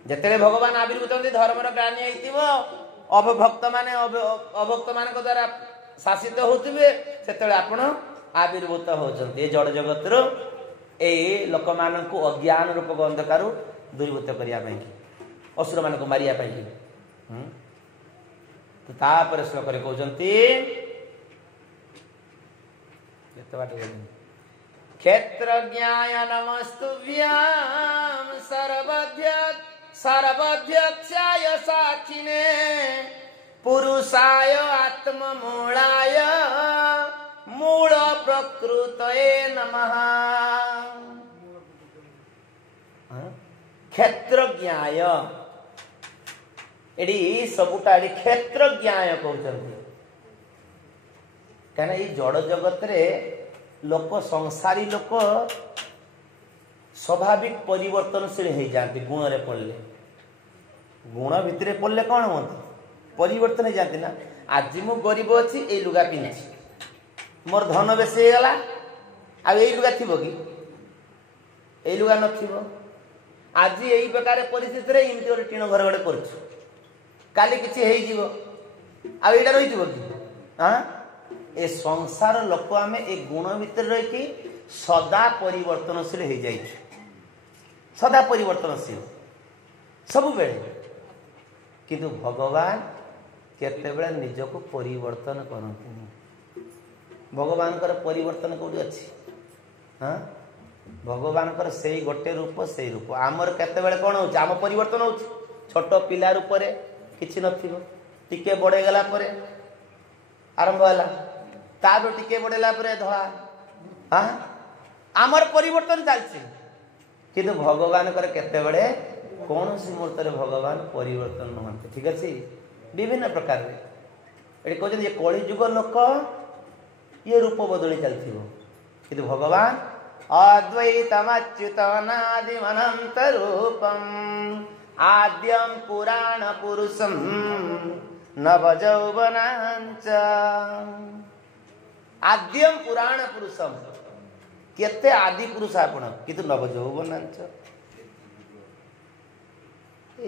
जेतळे भगवान आविर्भूत होंती धर्मर प्राणी हेतिबो अभक्त माने अभक्त मानक द्वारा शासित होतिबे सेतळे आपण आविर्भूत होचंती ए जड़ जगत रो ए लोक मानक अज्ञान रूप अंधकार दूरीभूत करिया पई असुर मानक मारिया पई तो तापर श्लोक रे कहउचंती क्षेत्रज्ञाय नमस्तुभ्यां सर्वध्यक्षाय साक्षिणे पुरुषाय आत्ममूलाय मूल प्रकृतये नमः क्षेत्रज्ञाय एडी सबुटा एडी क्षेत्रज्ञाय कहउचंती कहीं ये जड़ जगत रे लोक संसारी लोक स्वाभाविक परिवर्तनशील हो जाती गुण रे पड़े गुण भितर पड़े कौन हम परिवर्तन हो जाती ना आज मु गरीब अच्छी ये लुगा पिंधि मोर धन बेसी हो गला आ लुगा थी कि ये लुगा न आज यही प्रकार परिस्थिति रे इमती गोटे टीण घर गोटे कर काली किसी आईटा रही कि हाँ ए संसार लोक आम ए गुण भितर रही सदा परिवर्तनशील हो जाए सदा परिवर्तनशील सब बेले किंतु भगवान केतेबेले निजको परिवर्तन करते भगवान परिवर्तन कौटी अच्छी हाँ भगवान से गोटे रूप से रूप आमर केतेबेले कौन हो आम परिवर्तन हो छोट पिला रूप रे किछि नथिबो टिके बड़े गला परे आरंभ होला तार टिके बड़ेला परे धला हाँ आमर परिवर्तन चलछि किंतु भगवान कर केतेबेले कौन सी मुहूर्त भगवान परिवर्तन नहंते ठीक अछि विभिन्न प्रकार रे कहते ये कली जुग लोक ये रूप बदली चलथिबो किंतु भगवान अद्वैतमच्युतनादिम अनंत रूपम आद्यम पुराण पुरुषम नवजौवनांच आद्यम पुराण पुरुषम केते आदि पुरुष आपण किंतु नवजौवनांच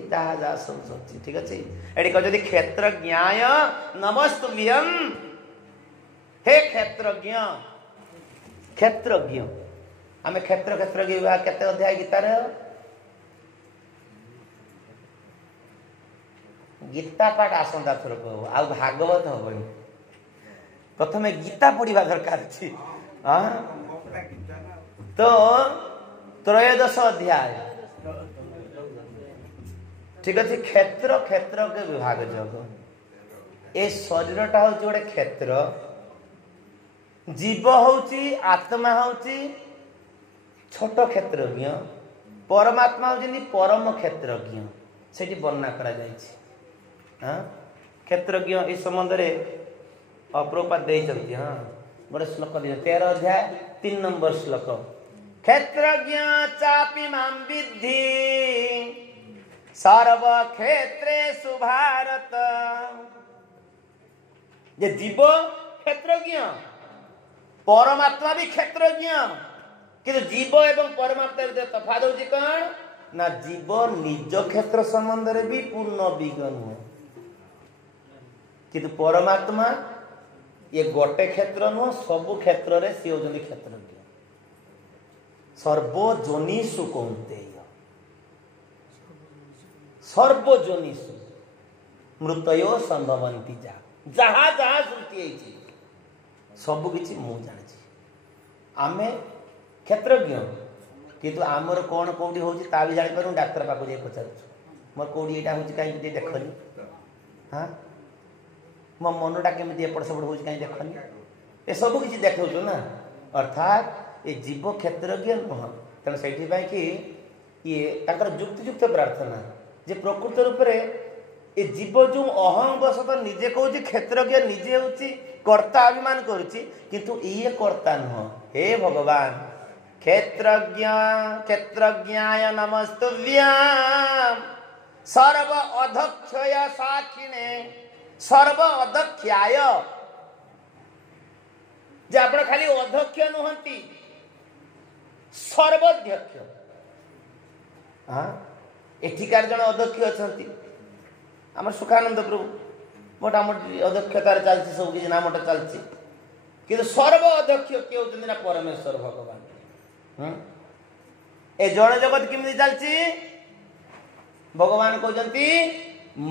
जहा जहा सब ठीक अच्छे ये कहते क्षेत्र ज्ञाय नमस्तुभ्यं हे क्षेत्रज्ञ क्षेत्रज्ञ आम क्षेत्र क्षेत्रज्ञ विभाग केते अध्याय गीतार गीता पाठ आसंता थर कह आ भागवत हम प्रथम गीता पढ़ा दरकार तो त्रयोदश अध्याय ठीक अच्छे क्षेत्र क्षेत्र के विभाग जग ए शरीरटा हूँ गोटे क्षेत्र जीव हूँ आत्मा हूँ छोट क्षेत्रज्ञ परमात्मा हूँ परम क्षेत्रज्ञ से वर्णना करा हाँ क्षेत्रज्ञ इस संबंध में अप्रोपात देते हाँ गोटे श्लोक दे 13 अध्याय 3 नंबर श्लोक क्षेत्रज्ञ चापि मां विद्धि सर्व क्षेत्रेषु भारत ये जीव क्षेत्रज्ञ परमात्मा भी क्षेत्रज्ञ किंतु जीव एवं परमात्मा भीतर तफात होची कौन ना जीव निज क्षेत्र संबंध रे भी पूर्ण विज्ञ नुह किंतु परमात्मा ये गोटे क्षेत्र नुह सब क्षेत्र रे सी होजनी क्षेत्रज्ञ सर्वजनीषु कौन्तेय सर्वजनीषु मृतयो संभवन्ति जहाँ जहाँ श्रुति सब किछि मु जानि आमे क्षेत्रज्ञ किंतु आमर कौन कौटी होची ता भी जानि पारु डाक्टर पाखु जे पचारु मोर कौटी एटा होची काई जे देखनी हां मो मनटा केमिति एपड़ सेपड़ होची काई देखनी ए सब किछि देखौछु ना अर्थात ए जीव क्षेत्रज्ञ नह तने सेठी पाई कि ये ताकर युक्तियुक्त प्रार्थना जे प्रकृत रूप रे ए जीव जो अहं बसत निजे कहूँ क्षेत्रज्ञ निजे हूँ कर्ता अभिमान करुच्ची किंतु ये कर्ता नुह हे भगवान क्षेत्रज्ञ क्षेत्रज्ञाय नमस्तुभ्यं सर्व अध्यक्षय साक्षिणे सर्व अध्यक्षाय जे आपण खाली अध्यक्ष नुहंती सर्वाध्यक्ष हाँ एठिकार जन अध्यक्ष अच्छा आम सुखानंद प्रभु मोटामोटी अध्यक्षतार चलती सब किसी नामटा चलती किंतु सर्व अध्यक्ष किए होती ना परमेश्वर भगवान ए जड़ जगत किमि चलती भगवान कहते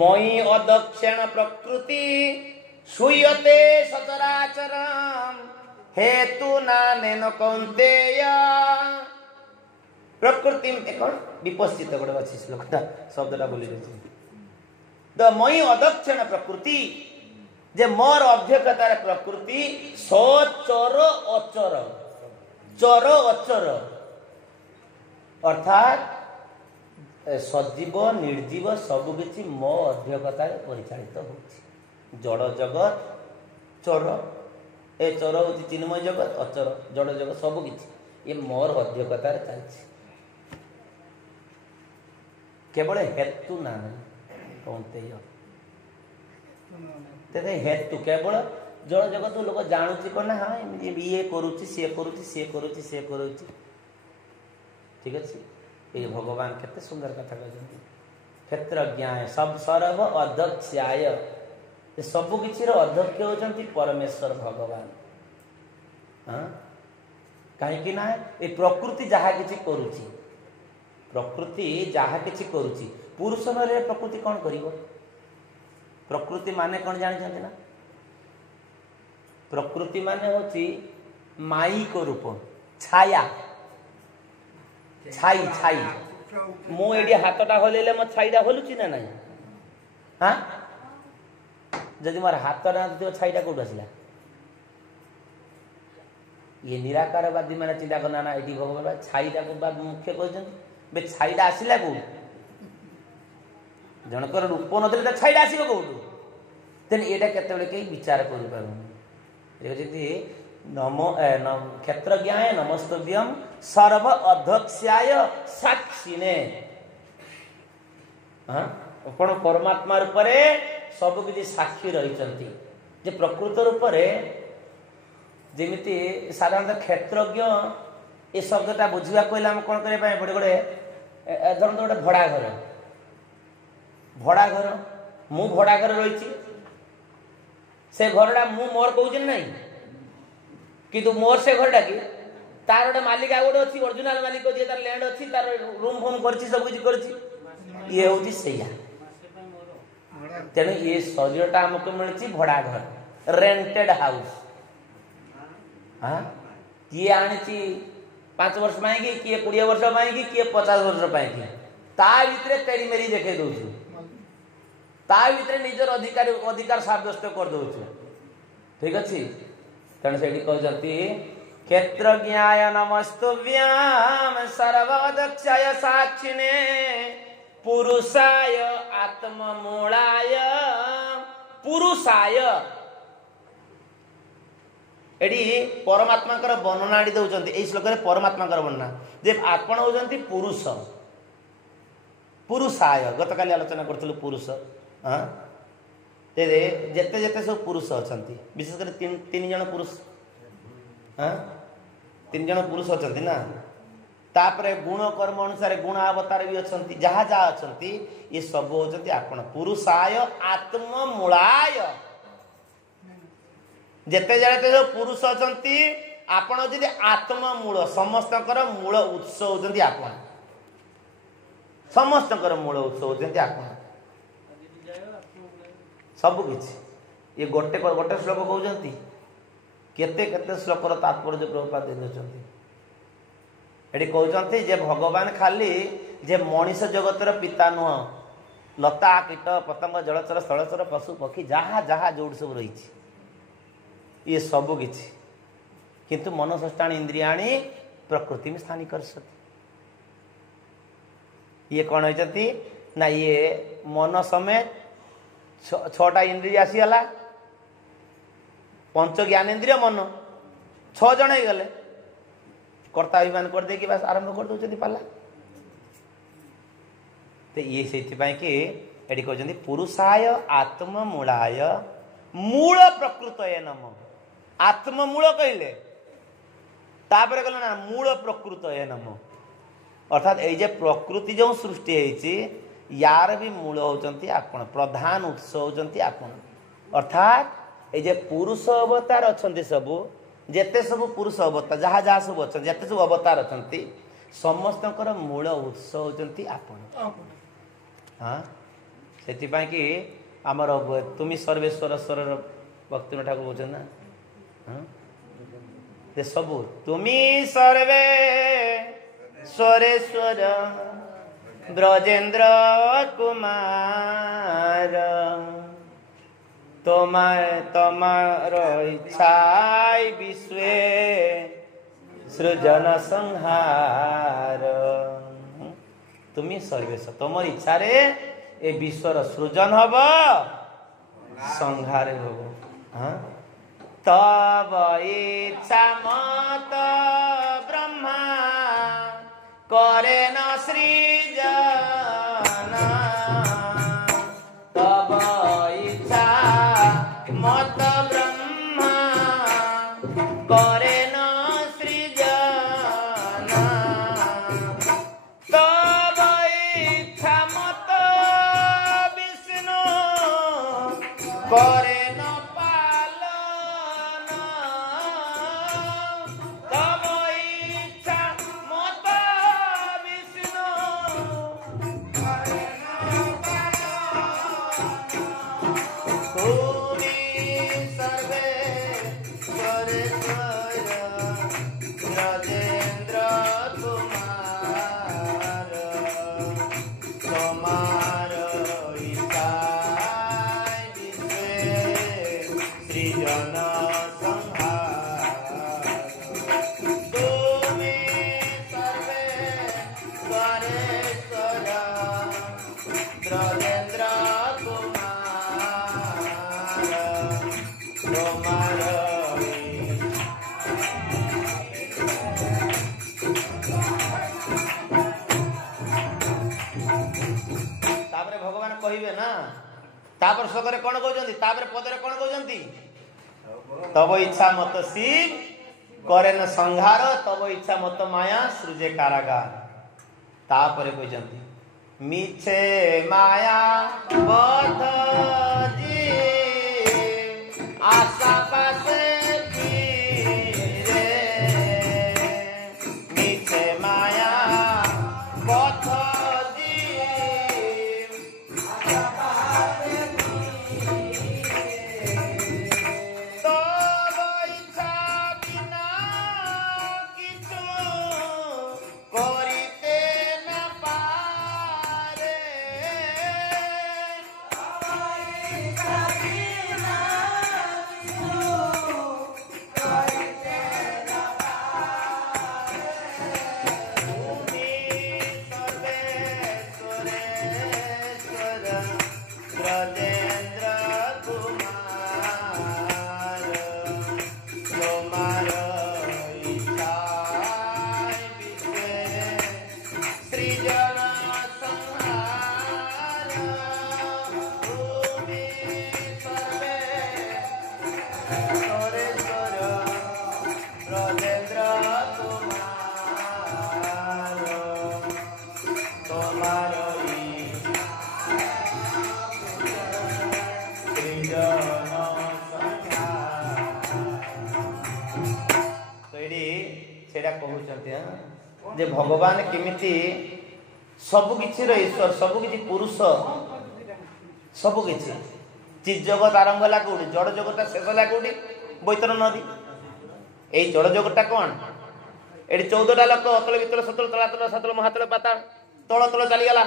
मई अदक्षिण प्रकृति सूयते सचराचरम हेतु नानेन कौन्तेय प्रकृति कौन विपस्थित गोटे अच्छी श्लोकटा शब्दटा बोली द मई अदक्षिण प्रकृति जे मोर अध्यक्षतार प्रकृति सचर अचर चर अचर अर्थात सजीव निर्जीव सबकि मो अध्यक्षतार परिचालित हो जड़ जगत चर ए चर हूँ चिन्मय जगत, अचर जड़ जगत सब किसी ये मोर अध्यक्षतार चलती केवल हेतु ना कहते हेतु केवल जड़ जगत लोक जानूची कौन ना हाँ ये करुच्ची सी करुच्ची सी करुच्ची सी करुच्ची ठीक अच्छे ये भगवान केते सुंदर कथा कहते क्षेत्रज्ञाय सब सर्व अध्यक्षाय सबु किसी अध्यक्ष होती परमेश्वर भगवान हाँ कहीं ना ये प्रकृति जहाँ किसी करुच्ची प्रकृति जहाँ किसी करुच्ची पुरुष नरे प्रकृति कौन करिवो प्रकृति माने कौन जानते ना प्रकृति माने होची माई को रूप छाया छाई छाई मु एडी हाथटा हलेले मो छाईटा हलुची ना नहीं हाँ जदि मोर हाथ ना छाईटा कौट आसला ये निराकारवादी मैंने चिंता करना ना ये भगवान छाईटा को मुख्य कहते छाईटा आसला कौ जनकर रूप नदेले छाईटा आसो कौटू तेन यहाँ केतबे कहीं विचार करें नमो क्षेत्रज्ञाय नमस्तव्यम सर्व अध्यक्षाय साक्षिणे कौन परमात्मा रूप सब किसी साक्षी रही प्रकृत रूप जमी साधारणतः क्षेत्रज्ञ ये शब्दटा बुझा कहले आम कौन करने पड़े गोटे धरत गोटे भड़ा घर मु भड़ा घर रही से घरटा मु मोर कहूँ ना किंतु मोर से घरटा कि तार गोटे मालिक आ गोटे अच्छी ओरिजिनल मालिक जी तार लैंड अच्छी तार रूम फूम कर सब किसी कर ये हूँ सैया तेणु ये शरीरटा आमको मिली भड़ा घर रेंटेड हाउस हाँ किए आनी 5 वर्ष पाई किए 20 वर्ष पाई किए 50 वर्ष पाई ता भीतर तेरी मेरी देखे दौचु ता भीतर निजर अधिकार साब्यस्त कर दौचु ठीक अच्छे तेणु से कहते क्षेत्रज्ञाय नमस्तुभ्याम सर्वदक्षाय साक्षिणे पुरुषाय आत्ममूलाय पुरुषाय एडी परमात्मा वर्णना दौरान यही श्लोक परमात्मा वर्णना जे आपण होती पुरुष पुरुषाय गत काली आलोचना करूँ पुरुष हाँ जेते जेते सब पुरुष अच्छा विशेषकर 3 जन पुरुष हाँ 3 जन पुरुष अच्छा ना तापरे गुण कर्म अनुसार गुण अवतार भी अच्छा जहाँ जहाँ अच्छा ये सब होती आपण पुरुषाय आत्ममूलाय जेते जाते जो पुरुष अच्छा आपण होती आत्ममूल समस्त मूल उत्स होती आपण समस्त मूल उत्स होती आपण सब किछि ये गोटे गोटे श्लोक कहते केते केते श्लोकर तात्पर्य प्रभुपाद देते ये कहते जे भगवान खाली जे मनीष जगतर पिता नुह लता कीट पतंग जलचर स्थलचर पशु पक्षी जहाँ जहाँ जोड़ सब रही ये सब किछि किंतु मनसष्टाणी इंद्रियाणी प्रकृति में स्थानी कर ये कौन होती ना ये मन समेत 6टा इंद्रिय आसीगला पंच ज्ञानेन्द्रिय मन 6 जन हो गले कर्ता अभिमान कर दे बस आरंभ कर दौरान पाला तो ये से कि कहते पुरुषाय आत्ममूलाय मूल प्रकृत नम आत्ममूल कहले तापर कहले ना मूल प्रकृत नम अर्थात ये प्रकृति जो सृष्टि होती यार भी मूल होती आपण प्रधान उत्स होती आपण अर्थात ये पुरुष अवतार अच्छा सबू जेते सब पुरुष अवतार जहाँ जहाँ सब अच्छा जिते सब अवतार अच्छा समस्त मूल उत्स होती आपण हाँ से कि आमर तुम सर्वेश्वर स्वर भक्ति ठाकुर बोल ना हाँ सबू तुमी सर्वे स्वरेश्वर ब्रजेन्द्र कुमार तमार इच्छाय विश्वे सृजन संहार तुम्हें सर्वेश्वर तुम इच्छा रे ए विश्वर सृजन हब संहार हब हाँ तब इच्छा मत ब्रह्मा करे न सृजन तब इच्छा मत ब्रह्मा करे न सृजन तब इच्छा मत विष्णु करे न पालन तब इच्छा मत विष्णु करे न पालन तुमी सर्वे स्वरेश्वर राजेन्द्र कुमार तुम्हार इच्छाय विश्वे सृजन संहार तुमी सर्वे स्वरेश्वर राजेन्द्र कुमार तुम्हार तापर भगवान कहिबे ना तापर श्लोकरे कौन कहउछंती तापर पदरे कौन कहउछंती तब इच्छा मत शिव करे न संहार तब इच्छा मत माया सृजे कारागार तापर कहउछंती मिछे माया बध जीव आशा पासे फिरे मिछे माया बध जीव आशा पासे तब इच्छा बिना किछु करिते न पारे भूमि सर्वेश्वरेश्वर ब्रजेन्द्र कुमार तुम्हार इच्छाय विश्वे सृजन संहार भूमि सर्वेश्वरेश्वर ब्रजेन्द्र कुमार तुम्हार सेटा कहउछंती जे भगवान केमिति सब किछि रो ईश्वर सब किछि पुरुष सब किछि चिज जगत आरंभ ला कोडी जड़ जगत शेष ला कोडी बैतरण नदी एई जड़ जगतटा कोन एडी 14टा लोक अतल वितल सतल तलातल सतल महातल पाताल तळ तळ चली गला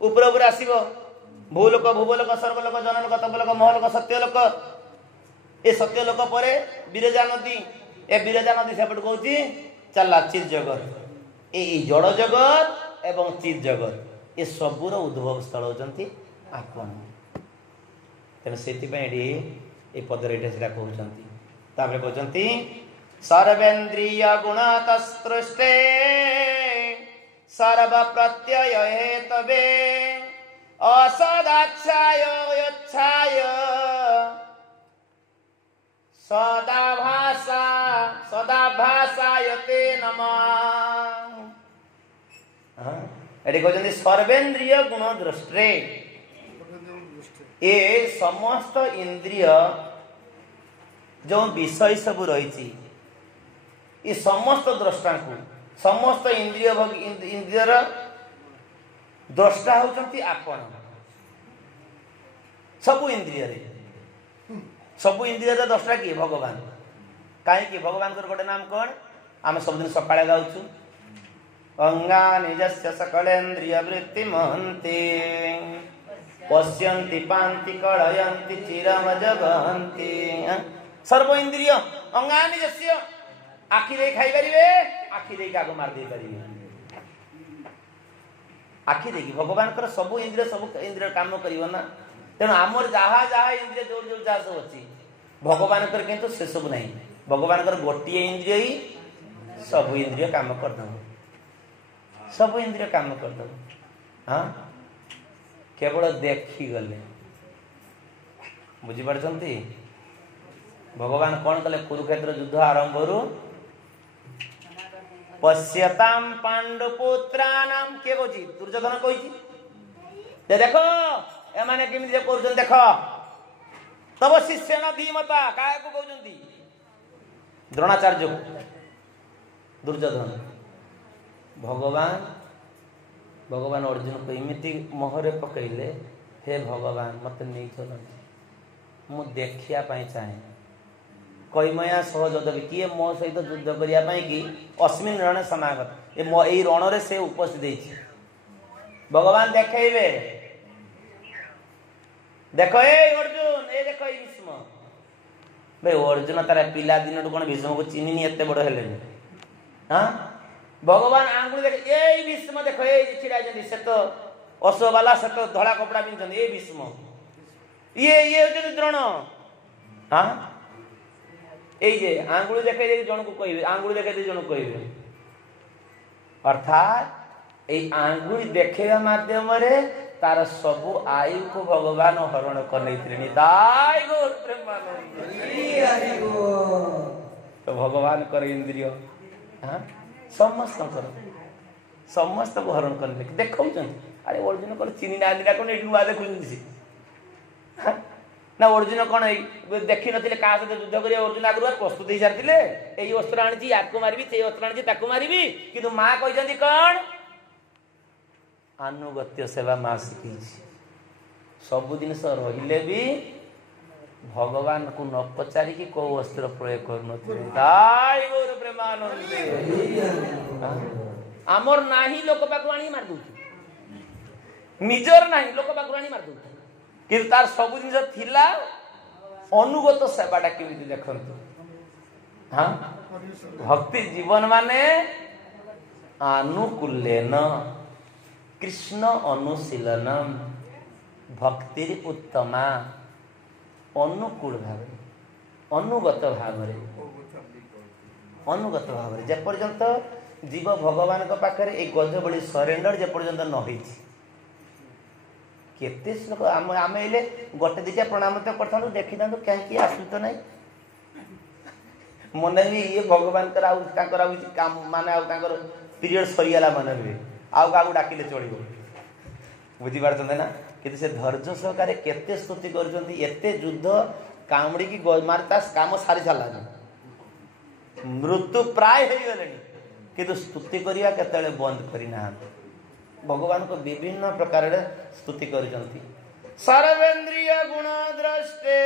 ऊपर ऊपर आसीबो भूलोक भूवलोक सर्वलोक जनलोक तपलोक महलोक सत्यलोक ए सत्यलोक परे बिरजा नदी ए बिरजा नदी सेपट कहूची चला चित जगत ए जड़ जगत एवं चित जगत ए सबुर उद्भव स्थल होचंती आपण तेन सेति एडी ए पदर एटा सेटा कहउचंती तापर कहउचंती सर्वेन्द्रिय गुणतस्तृष्टे सर्व प्रत्यय हेतवे असदाक्षाय यच्छाय सदा भाषायते नमः एटी कहते सर्वेन्द्रिय गुण दृष्टे ए समस्त इंद्रिय जो विषय सब रही ये समस्त द्रष्टा को समस्त इंद्रियर द्रष्टा होचंती आपण सबु इंद्रिय सबु इंद्रिय द्रष्टा किए भगवान कहीं भगवान गोटे नाम कौन आम सबदिन सकाଳେ गाउछु अंगा निजस्य सकलेन्द्रिय वृत्ति महंती पश्यन्ति पान्ति कळयन्ति चिरमजगन्ति सर्व इंद्रिय अंगा निजस्य आखि दे खाई परिबे आखि दे कागो मार दे परिबे आखि देखी भगवान सब इंद्रिय काम करियो ना तेणु आमर जहा जहा इंद्रिय जो जो जहा सब अच्छी भगवान किंतु से सब नहीं भगवान गोटे इंद्रिय ही सब इंद्रिय काम करदब सब इंद्रिय काम करदब हाँ केवल देखीगले बुझीपार भगवान कौन कले कुरुक्षेत्र युद्ध आरंभ पश्यताम पांडुपुत्राणाम के कौची दुर्योधन कही देखो एमाने केमिति कर देख तब शिष्य न धीमता काय को कहउचंती द्रोणाचार्य दुर्योधन भगवान अर्जुन को इमिति मोहरे पकईले हे भगवान मत नहीं चलती मु देखिया पाई चाहे कैमया सहयोद्ध किए मो सहित युद्ध करने कि अस्मिन रण समागत यही रण से उपस्थित भगवान देखेबे देख अर्जुन ए देख भीष्म भाई अर्जुन तार पिला दिन कौन भीष्म को चिन्हनी एत बड़ हेले हाँ भगवान आंगुली देख ए भीष्म देख छिड़ा से तो अश्ववाला से तो धड़ा कपड़ा पिंधन ए भीष्म ये होते द्रोण हाँ ये आंगुली देखे जन को कहे आंगुली देखे जन को कहे अर्थात ये आंगुली देखा माध्यम तार सबु आयु को भगवान हरण कर तो भगवान कर इंद्रिय हाँ समस्त को हरण कर देखा अरे अर्जुन कौन चिन्ह ना कौन ये नुआ देखुं ना अर्जुन कौन देखी नी क्या सहित युद्ध कर अर्जुन आगुआ प्रस्तुत हो सारी यही अस्त्र आनी या मारि से अस्त्र आनी मारि कि माँ कहते कौन आनुगत्य सेवा माँ शिखी सब जिनस रहिले भी भगवान को न पचारि कि कौ अस्त्र प्रयोग कर आमर नाही लोक पाखु आनी मार निजर नाही लोक पाखु आनी मार कि तार सब जिन थिला अनुगत सेवाटा केमिति देखंतु हाँ भक्ति जीवन माने आनुकूल्यन कृष्ण अनुशीलनम भक्ति उत्तमा अनुकूल भाव अनुगत भाव जेपर्यंत जीव भगवान पाखे एक गज बड़ी सरेंडर जेपर्यंत न हो केते श्लोक आम एले गोटे दिटा प्रणाम तो करथानु देखि दांतु कहीं आसु तो नहीं मन भी ये भगवान काम माने पीरियड सरीगला मन भी आउ का डाकिले चलो बुझी पारछन्ते ना कि से धैर्य सहकारे केते स्तुति करछन्ती एते युद्ध कामड़ी की मारता काम सारी सारा मृत्यु प्राय हो गले किंतु स्तुति करिया केतेले बंद करिना भगवान को विभिन्न प्रकार स्तुति करछन्ती सर्वेन्द्रिय गुण द्रष्टे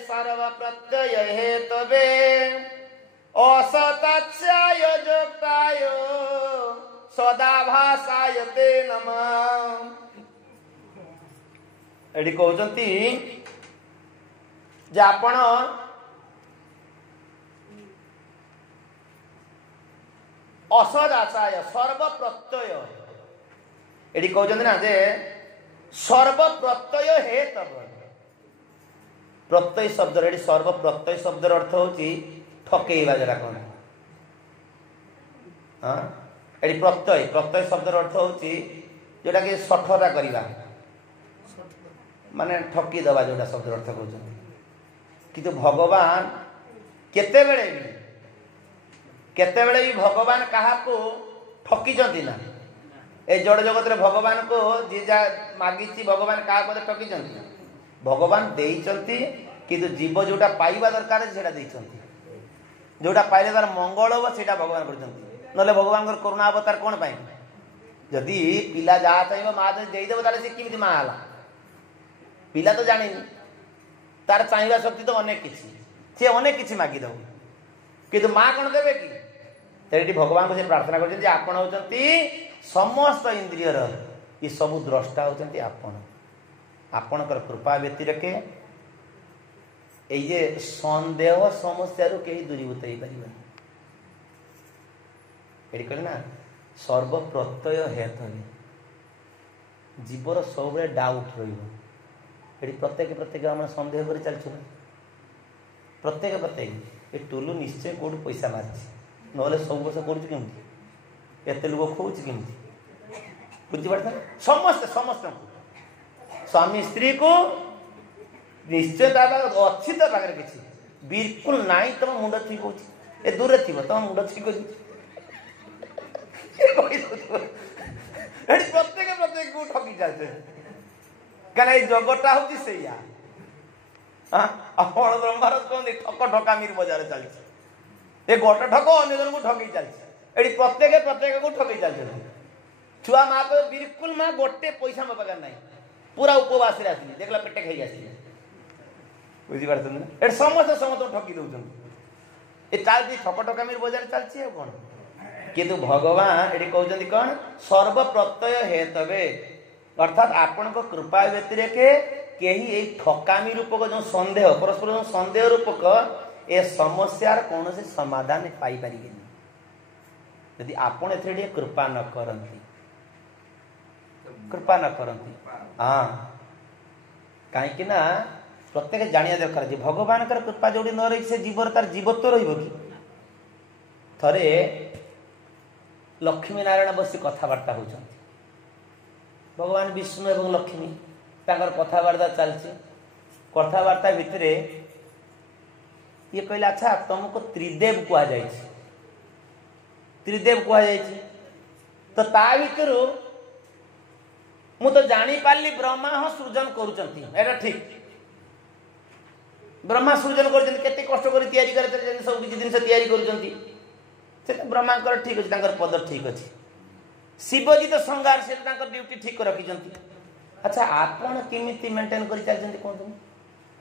सर्व प्रत्यय हेतवे असतच्चाय जोक्ताय सदा भाषायते नमः एडी कहउचंती जे आपण असदाचाय सर्व प्रत्यय एडी कहउचंती ना जे सर्व प्रत्यय हेतव प्रत्यय शब्द एडी सर्व प्रत्यय शब्द अर्थ होची ठकेइबा जरा कोन हां एडी प्रत्यय प्रत्यय शब्द अर्थ होची जोटा कि सठता करिबा माने ठकी दबा जोटा शब्द अर्थ कहउचंती किंतु भगवान केते बेले भी भगवान कहा को ठकी जंती ना ए जड़ जगत रे भगवान को जी जा मागिची भगवान का को ठकी जंती भगवान देइचंती किंतु जीव जोटा पाइबा दरकार सेटा देइचंती जोटा पाइले तार मंगल हो सेटा भगवान करचंती नले भगवान कर करुणा अवतार कोन पाइ जदी पिला जा चाहिबो मा जदी देइ देबो ताले से किमिति मा आला पिला तो जानि तार चाहिबा शक्ति तो अनेक किछि से अनेक किछि मागी दो किंतु मा कोन देबे कि तेरी भगवान को से प्रार्थना करछन जे आपण होचंती समस्त इंद्रियर ये सब द्रष्टा होचंती आपणकर कृपा व्यतिरेके ये संदेह समस्या रू कहीं दूरीभूत हो पार ये ना सर्व प्रत्यय हेत जीवर सब डाउट रही प्रत्येक आम सन्देह कर चलछु प्रत्येक प्रत्येक ये टुलु निश्चय कौटू पैसा मारी ना सब वर्ष करुँच एत लोक खोज केमी बुझीपार समस्ते समस्त स्वामी स्त्री को निश्चय अच्छी तो पाखे किसी बिल्कुल नाई तुम मुंड ठीक हो दूर थी तुम मुंड ठीक प्रत्येक प्रत्येक को ठकी चलते क्या जगटा हूँ से ब्रह्मार कहते ठक ठकामी बजार चलती ये गोटे ठक अन्य जन को ठकई चलती ये प्रत्येक प्रत्येक को ठकई चलते छुआ माँ को बिल्कुल माँ गोटे पैसा मो पाखे ना पूरा उपवास देखला पेटे खाई आस बुझीपार समस्त समस्त ठकी दौरान ये चलती ठक ठकामी बजार चलती कौन किंतु भगवान ये कहते कौन सर्व प्रत्यय हेतवे अर्थात आपण को कृपा व्यतिरेक कहीं ठकामी रूपक जो संदेह परस्पर जो संदेह रूपक ए समस्यार कौन से समाधान पाई पारि यदि आपण ए कृपा न करती कृपा न करती हाँ कहीं प्रत्येक जानिया दरकार भगवान कृपा जो न रही से जीवर तार जीवत्व रही थरे लक्ष्मी नारायण बसी कथबार्ता होती भगवान विष्णु एवं लक्ष्मी ताकर कथबार्ता चलती कथबार्ता भितर ये कहला अच्छा तुमको त्रिदेव कह त्रिदेव कह तो ता भर मु तो जानी पारली ब्रह्मा हाँ सृजन करुँचा ठीक ब्रह्मा सृजन करते कष्ट कर सब किसी जिन कर ब्रह्मा ठीक अच्छे पद ठीक अच्छे शिवजी तो संगार से ड्यूटी ठीक रखी अच्छा आपण केमी मेंटेन कर चलते कहते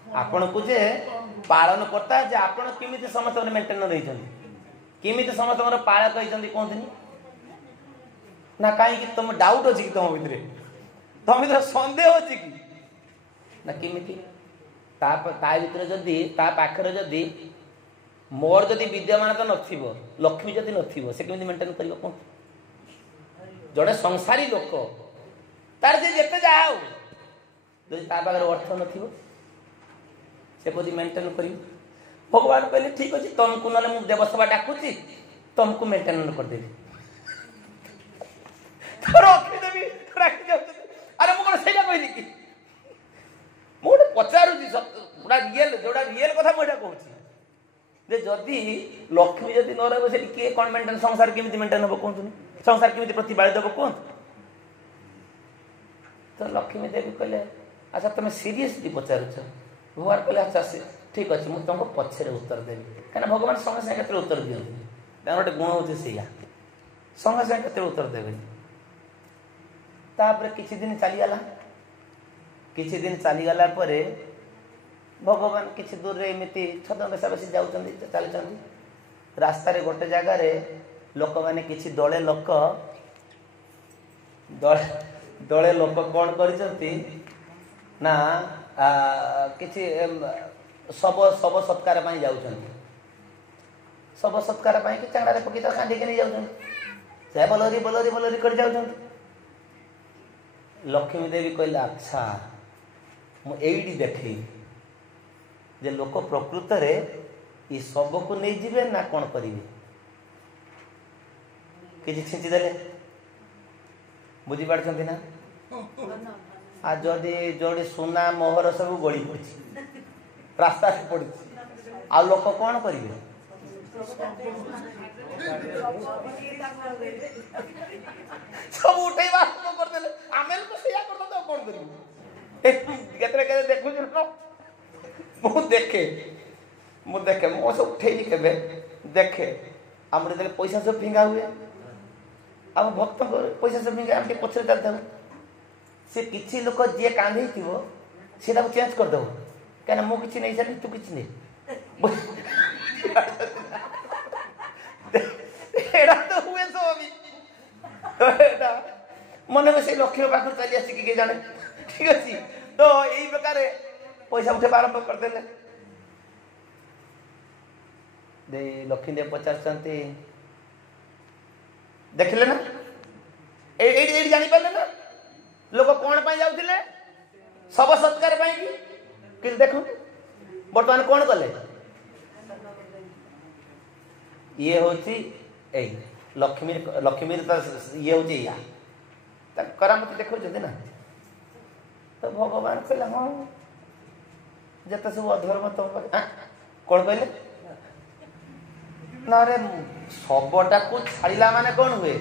आपण को जे पालन करता जे आपण केमी समस्त मेंटेन रही केमी समस्त पाल कहते कहते ना कहीं तुम डाउट अच्छी कि तुम भितर तुम भर सन्देह अच्छी कि ना केमी भर जदि पाखर जदि मोर जदि विद्यमान तो नथिबो लक्ष्मी जदि नथिबो से केमी मेंटेन करियो कोन जड़े संसारी लोक तार जे जेते जा हो जदि ता पाखर अर्थ नथिबो से कोदी मेंटेन करियो भगवान कहले ठीक अछि तुमको नले मु देवसभा डाकुची तुमको मेंटेन कर देबी रखी देबी रखी जाउ अरे मु कोन सेटा कहली कि मु पचारू पूरा रियल जोड़ा रियल कथा मुझे कहूँ जे जदि लक्ष्मी जदि न रही से किए कौन मेंटेन संसार केमी मेंटेन हम कहतु संसार केमी प्रतिपालित हम कहतु तो लक्ष्मी देवी कहले अच्छा तुम सीरियसली पचारुच भगवान कहले अच्छा ठीक अच्छे मुझे तुमको पछे उत्तर देवी कहीं भगवान संगे संगे केते उत्तर दिखते गोटे गुण हूँ से संगे संगे केते उत्तर देवे तापर किछि दिन चलीगला किछि दिन चलीगला परे भगवान किसी दूर रे एमती छद बेसाबसी जाऊँच चलते रास्ता गोटे जगार लोक मैंने किसी दले लोक दले लोक कौन कर किसी शव शव सत्कार जाऊँ शव सत्कार कि चांगड़े पकई तो कांधिकी नहीं जाऊँ बलरी बलरी बलरी कर जाऊँ लक्ष्मी देवी कहले अच्छा मुझे देखे जे लोक प्रकृत रे ये सब को नहीं जीवे ना कौन करेंगे किसी छिंची देले बुझी पारछंती ना आ जदि जोड़ी सुना मोहर सब गली पड़ी रास्ता पड़ी आ लोक कौन करेंगे सब उठे करदे आमे तो सेया करता तो कौन करियो केतरे देखु मु देखे मो सब उठे के देखे आम पैसा सब फिंगा हुए आम भक्त पैसा सब फिंगा आम पछरे चलता सी किसी लोक जी कांधे थो सी चेंज करदेव क्या मु कि नहीं सारी तू कि नहीं तो हुए सब अभी मन में से लक्ष्य पाख चली आसिक किए जाने ठीक अच्छे तो यही प्रकार पैसा उठे आरंभ करदे लक्ष्मीदेव पचार देखिले ना ये जानी पारे ना लोक कौन पाई जाउथिले सब सत्कार पाई कि देखो बर्तमान कौन कले ये होची ए लक्ष्मी लक्ष्मी तो ये होची या करामती देखो ना तो भगवान कहले हाँ जत सब अधर्म तुम कौन कहले ना रे सबटा को छाड़ा माने कौन हुए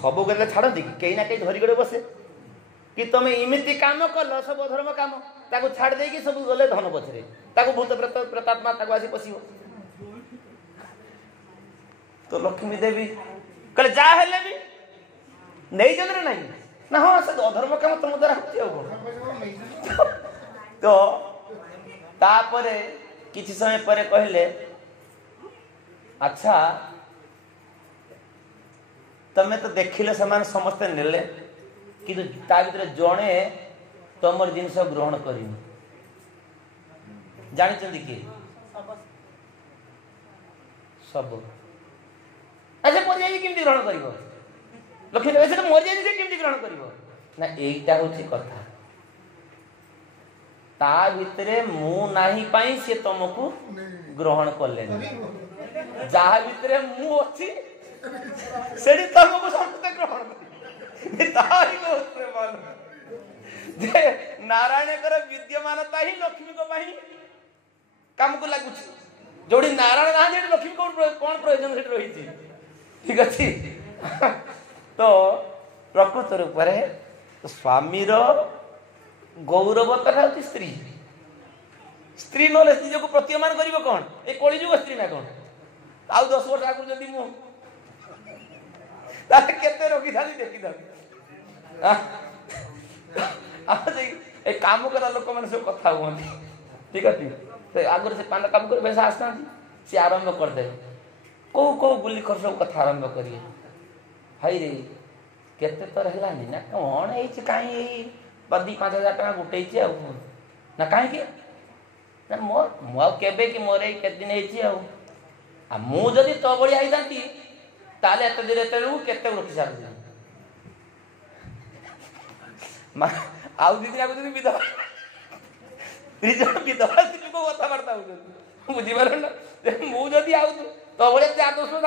सब के छाड़ती कहीं ना कहीं धरिक बसे कि तुम इमिति काम कल सब अधर्म काम ताको छाड़ देकी सब गले धन पछरे ताको भूत प्रेत प्रेतात्मा ताको आसी पसिबो तो लक्ष्मी देवी कहले जा हेले भी नहीं चंद्र नहीं ना हाँ से अधर्म काम तुम द्वारा होती तो तापरे किसी समय पर कहले अच्छा तमें तो देखिले समान समस्त नेले कि ता भीतर जड़े तुम जिनस ग्रहण कर जानी किए सब अच्छा मर जाए केमती ग्रहण कर लक्ष्मी देवी से मर जाए केमती ग्रहण कर ना यहीटा हूँ कथा ता भितरे मु नाही पाई से तुमको ग्रहण कले जहा भितरे मु अच्छी सेठी तुमको समस्त ग्रहण जे नारायण विद्यमानता ही लक्ष्मी को काम को लगुच जोड़ी नारायण ना लक्ष्मी को कौन प्रयोजन से रही ठीक अच्छे तो प्रकृत रूप स्वामी गौरव तो स्त्री स्त्री ना निज को प्रतीयमान कर कौन ये कलिजुग स्त्री ना कौन आउ 10 वर्ष आगु जदि मु केते रोकी था देखी था काम करा लोक मैंने सब कथा हुआ ठीक अच्छे आगे से पान काम कर वैसा आसना सी आरंभ करदे कौ कौ बुली कर सब कथा आरंभ करिए हाई रे केते तो रहलानी ना कौन है कहीं 2-5,000 टका गुटे ना कहीं ना मो केबे कि मोर के दिन है मुझे तो बड़ी आई था ताले एत दिन केते रखी सारी आउ दी दिन आगे विधवा विधवा स्त्री को कथबार्ता हो बुझीपार ना मुझे आउ तो भाई 10 वर्ष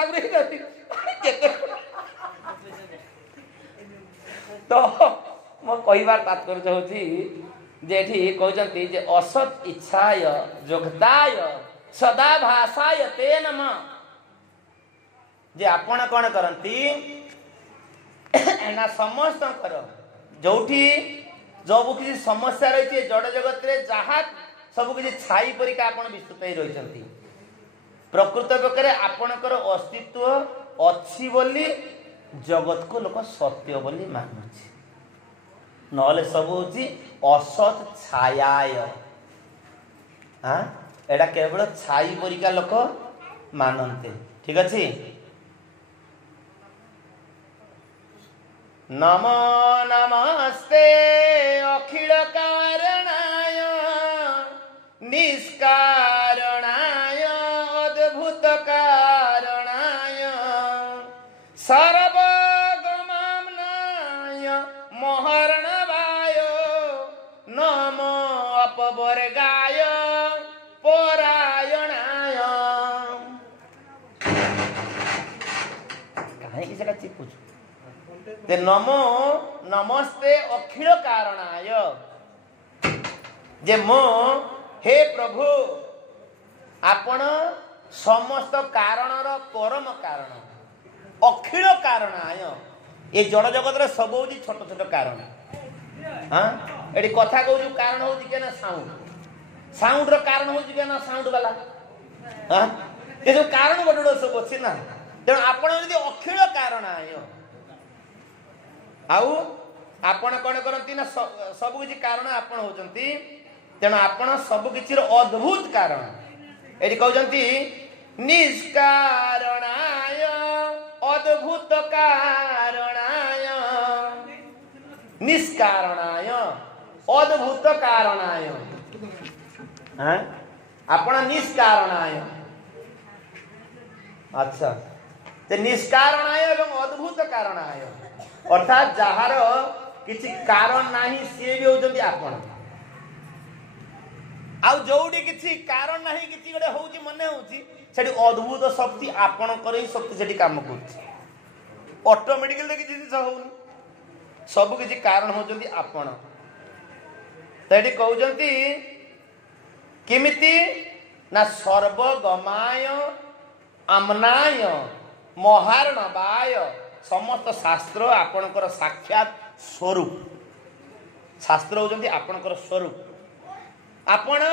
तो मो कहबार तात्पर्य होती कहते जे असत इच्छाय जोगताय सदा भाषाय ते नम जे आपण कौन करती ना समस्त जोठी जब किसी समस्या रही जड़ जगत रे जहाँ सब किसी छाई परिका आपण विस्तृत ही रही प्रकृत पक्षे आपणकर अस्तित्व अच्छी बोली जगत को लोक सत्य बोली मानुछि नले सब हूँ असत छायाय हाँ एटा केवल छाई परिका लोक मानते ठीक अच्छे नमो नमस्ते अखिल कारणाय निष्कारणाय अद्भुत कारणाय सर्वगमनाय महर्णवाय नमो अपवर्गाय परायणाय कहीं किसी का चिपूछ ते नमो नमस्ते अखिल कारणाय जे मो हे प्रभु आपण समस्त कारणर परम कारण अखिल कारणाय ये जड़ जगत रे सब हूँ छोट छोट कारण हाँ ये कथा कहूँ कारण हूँ के ना साउंड साउंड रो कारण हूँ के ना साउंड वाला हाँ ये जो कारण बड़ बड़ सब अच्छे ना तेणु आपण यदि अखिल कारणाय आउ आपण कौन करती ना सब किसी कारण आपण होचंती तेणु आपण सब किसी अद्भुत कारण ये कहते निष्कारणाय अद्भुत कारणाय निष्कारणाय अद्भुत कारणाय आपण निष्कारणाय अच्छा ते निष्कारणाय एवं अद्भुत कारणाय अर्थात जार किसी कारण नहीं सी भी होती आपण आउ जोड़ी किसी कारण नहीं किसी गोटे होउची मने होउची सेठी अद्भुत शक्ति आपणकर ही शक्ति सेठी काम करछि ऑटोमेटिकली किसी जिनिस होउनी सब किसी कारण होचंती आपण तेठी कहउचंती किमिति ना सर्वगमाय आमनाय महार्णवाय समस्त शास्त्र आपणकर साक्षात स्वरूप शास्त्र होचंती आपणकर स्वरूप आपण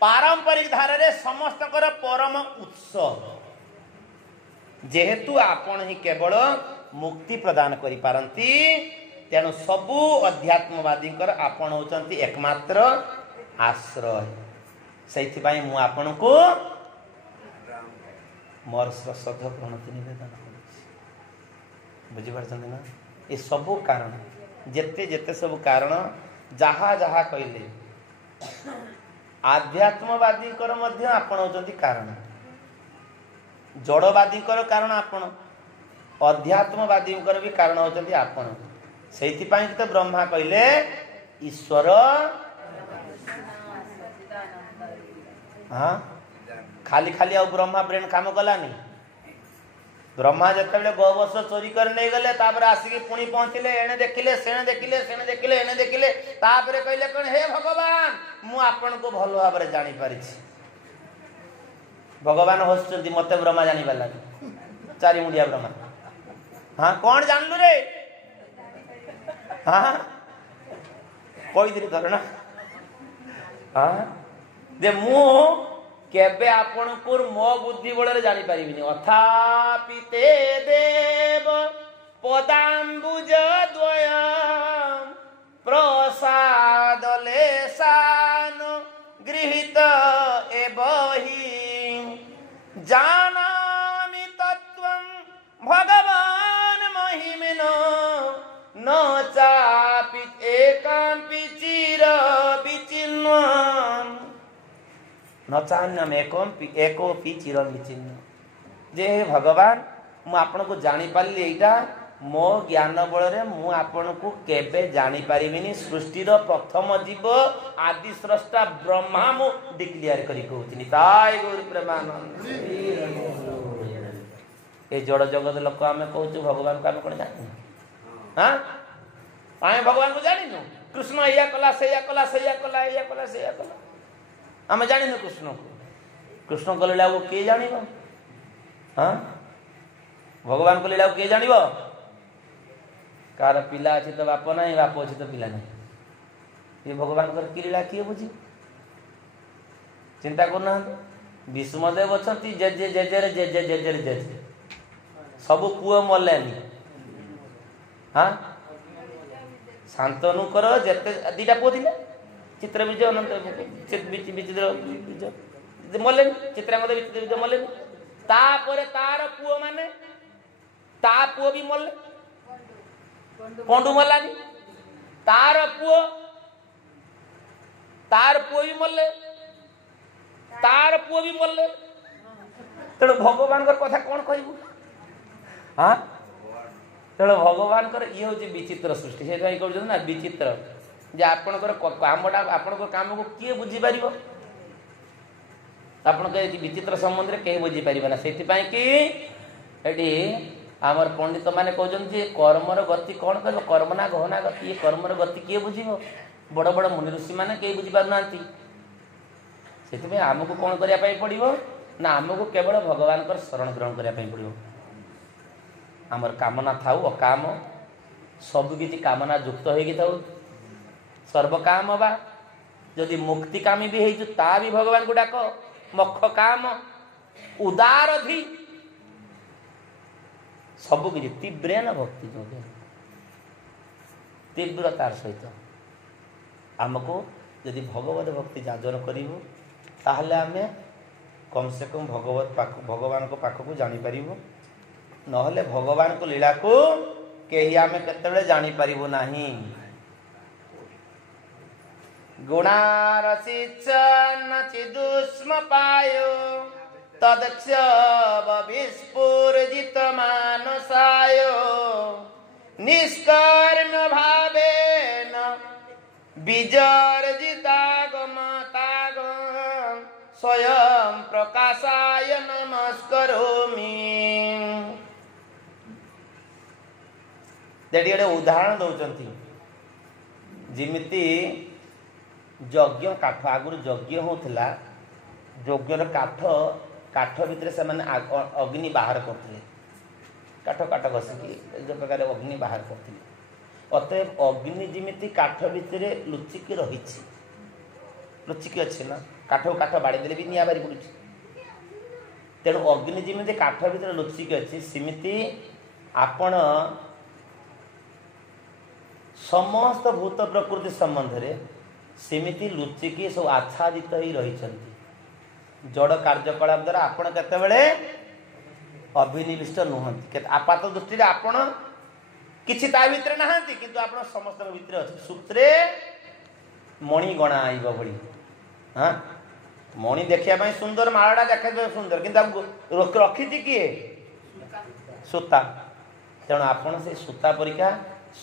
पारंपरिक धारा रे समस्तकर परम उत्स जेहेतु आपण ही केवल मुक्ति प्रदान करि पारंती तेणु सबु अध्यात्मवादी आपण होचंती एकमात्र आश्रय से मु आपण को मोर श्रद्धा प्रणति निवेदन बुझीपार ना ये सबु कारण जेते जेते सब कारण जहा जहा कहले आध्यात्मवादी आपण होचंती कारण जड़वादी कारण आपण अध्यात्मवादी भी कारण होचंती आपण सेति पई तो ब्रह्मा कहले ईश्वर हाँ खाली खाली आ ब्रह्मा ब्रेन काम कलानी ब्रह्मा जिते गोवश चोरी कर नहीं गले तापर आसिक पुणी पहुंचले एने देखिले सेने देखिले सेने देखिले एने देखिले तापर कहले कौन हे भगवान मु आपन को भल भाव में जानी पारि भगवान हसुंती मते ब्रह्मा जानी पारा चारि मुंडिया ब्रह्मा हाँ कौन जानलु रे हाँ कही थर ना हाँ जे मु केबे आपण को मो बुद्धि बल जानी पारिबिनी अथापि ते देव पदाम्बुज द्वयम् प्रसाद लेशान गृहीत एवहि जानामि तत्त्वं भगवान महिमिनो न चापि एकांपि चिर विचिन्वम् नचान्यम एको चिर विचिन्न जे भगवान मु आपण को जानी पारली एटा मो ज्ञान बल रे मु आपण को केबे जानी पारिबिनी सृष्टिर प्रथम जीव आदि स्रष्टा ब्रह्मा मु डिक्लेयर करी कहउतिनी ताई गौर प्रेमानंद ए जड़ जगत लोक आमे कहउछु भगवान को आमे कोन जानि हां आमे भगवान को जानिनु कृष्ण या कला सेया कला सेया कला या कला सेया कला आम जान कृष्ण को कृष्ण को लीला को किए जान हाँ भगवान को लीला को किए जान कार पिला अच्छी तो बाप ना बाप अच्छी तो पिला नहीं ये भगवान को लीला किए बुझी चिंता करना विष्णुदेव अच्छा JJ JJ JJ JJ JJ सब पुओ मलेनी हाँ शांतनु कर जेते दीटा पुओ थिले चित्र विजय अनंत विचित्र विजय मले चित्रांगद विचित्र विजय मले तापर तार पुओ माने ता पुओ भी मले पंडु मलानी तार पुओ भी मले तार पुओ भी मले तेणु भगवान कथा कौन कहबू हाँ तेणु भगवान ये हूँ विचित्र सृष्टि से कहते ना विचित्र जे आपणकर कामटा आपणकर काम को किए बुझी पारिबो आपण के विचित्र संबंध रे के बुझी पारिबो ना सेति पई कि एडी हमर पंडित माने कहजन जे कर्मर गति कोन करबो कर्म ना गहना गति कर्मर गति किए बुझिबो बड़ बड़ मुनि ऋषि माने के बुझी पार नांती सेति पई हमको कोन करिया पई पड़िबो ना हमको केवल भगवान कर शरण ग्रहण करिया पई पड़िबो हमर कामना थाउ अकाम सब किछि कामना युक्त होई कि थाउ सर्वकाम बा जदि मुक्ति कामी भी है ता भी भगवान को डाक मख काम उदार धी सब किसी तीव्रेन भक्ति जो तीव्रतार सहित आमको यदि भगवत भक्ति जाजन करूँ ताहले आमे कम से कम भगवान को पाख को जानी पारिबो नहले भगवान को लीला को कहीं आमे केतेबेले जानी पारिबो नाही गुणारसिचन्न चिदुष्म पायो तदक्षव विस्फुर्जित मानसायो निष्कर्म भावेन विजर्जितागम तागम स्वयं प्रकाशाय नमस्करोमि। जेठी गोटे उदाहरण दौरान जिमिति यज्ञ काठ आगुरी यज्ञ होता यज्ञर काठ काठ भितर से अग्नि बाहर करते काठ काठ घसिकी जो प्रकार अग्नि बाहर करते अतएव अग्नि जिमिति काठ भितर लुचिकी रही लुचिकी अच्छे ना काठ काठ बाड़ी देले भी निआ बारी पड़ुଛି तेणु अग्नि जिमिति काठ भितर लुचिकी अच्छी सेमिति आपण समस्त भूत प्रकृति संबंध रे सेमिति लुचिकी सब आच्छादित ही रही जड़ कार्यकलाप द्वारा आपण केतेबेले अभिनिविष्ट नुहंती आपात दृष्टि आपण किछि ता भितर नाहंती किंतु आपण समस्त भितर अछि सूत्रे मणि गणा आइबो भली हां मणि देखिया पई सुंदर माळडा देखा सुंदर किंतु रखिछि किए सूता तेणु आपण से सूता परीक्षा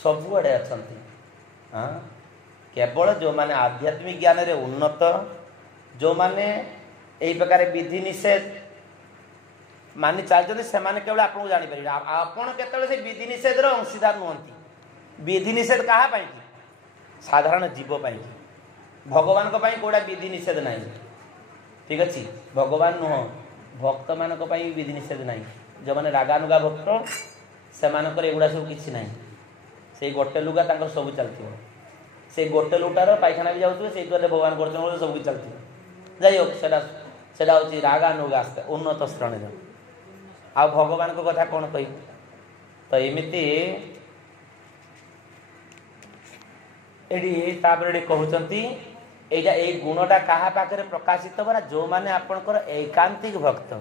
सबुआड़े अछंती हां केवल जो माने आध्यात्मिक ज्ञान रे उन्नत जो माने एई प्रकार विधि निषेध मानि चलते से केवल आपको जापर आपण केतले से विधि निषेध अंशीदार नुहंती विधि निषेध कहा पाई साधारण जीव पाई भगवान को पाई कोड़ा विधि निषेध नहीं ठीक अच्छे भगवान नुह भक्त मान विधि निषेध नहीं जो मैंने रागानुगा भक्त से एगुड़ा सब किसी ना से गोटे लुगा सब चलती से गोटे लुटार पायखाना भी जाऊे से भगवान कर सब किसी चलती जाइ सेटा हूँ रागानुगा उन्नत श्रेणी आ भगवान को कथा कौन कह तो एमती ये कहते यहाँ ये गुणटा क्या पाखे प्रकाशित बना जो मैंने आपणकर एकांतिक भक्त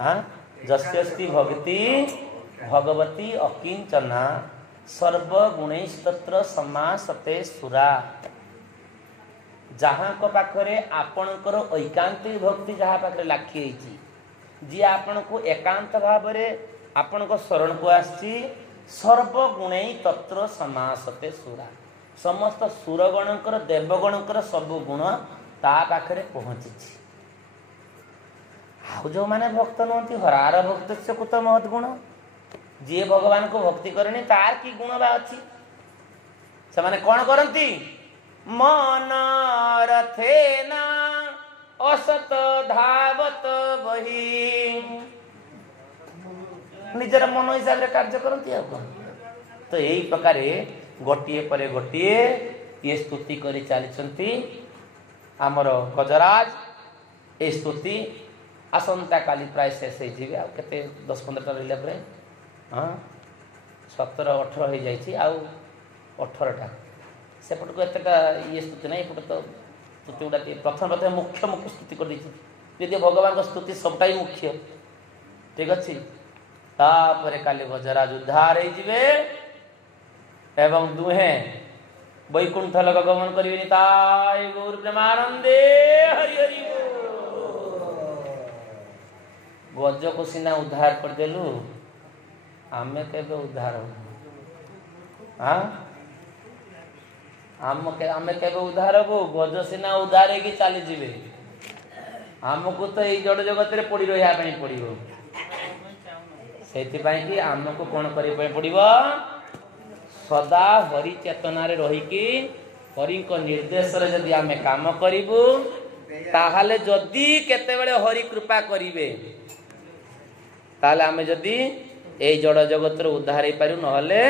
हाँ जस्यस्ति भक्ति भगवती अकिंचना सर्वगुणैस्तत्र समासते सुरा जहाँ को पाखरे आपणकर ऐकांतिक भक्ति जहाँ पाखरे लाखी जी आपण को एकांत भाव आपण को शरण को आसी सर्वगुण तत्र समासते सुरा समस्त सुरगणकर देवगणकर सबु गुण ता पाखरे पहुँची आउ जो माने भक्त नुहति हरार भक्त से कुत महत् गुण जी भगवान को भक्ति करनी तार की गुण बा अच्छी से माने कौन करती मन रथेना असत धावत बही निजर मन हिसाब से कार्य करती तो यही प्रकार गोटे पर गोटे ये स्तुति करी चली आमर गजराज ये स्तुति आसंता काली प्राय शेष हो केते 10-15टा रही हाँ 17-18 हो जाए आउ 18टा सेपट को एतटा ये स्तुति ना एपट तो स्तुति गुड़ा प्रथम मुख्य मुख्य स्तुति कर यदि भगवान का स्तुति सबटा ही मुख्य ठीक अच्छे तापर काली गजराज उद्धार हो एवं दुहे वैकुंठ लोक गमन करें ताय गौर प्रेमानंदे हरि हरि गज को सीना उद्धार करदेलु आमे केबे उद्धार हाँ आमे केबे उद्धार हबो गज सीना उद्धार की चली जीवे आमको तो ये जड़ जगत रे पड़ी रहा पड़ो से आमको कौन करने पड़ो सदा हरि चेतना रे रहीकि हरि को निर्देश रे जदि आमे काम करिबु ताहाले जदि केतेबेले हरि कृपा करिवे ताहाले आमे जदि ए जड़ जगत रे उद्धार हे पारु नहले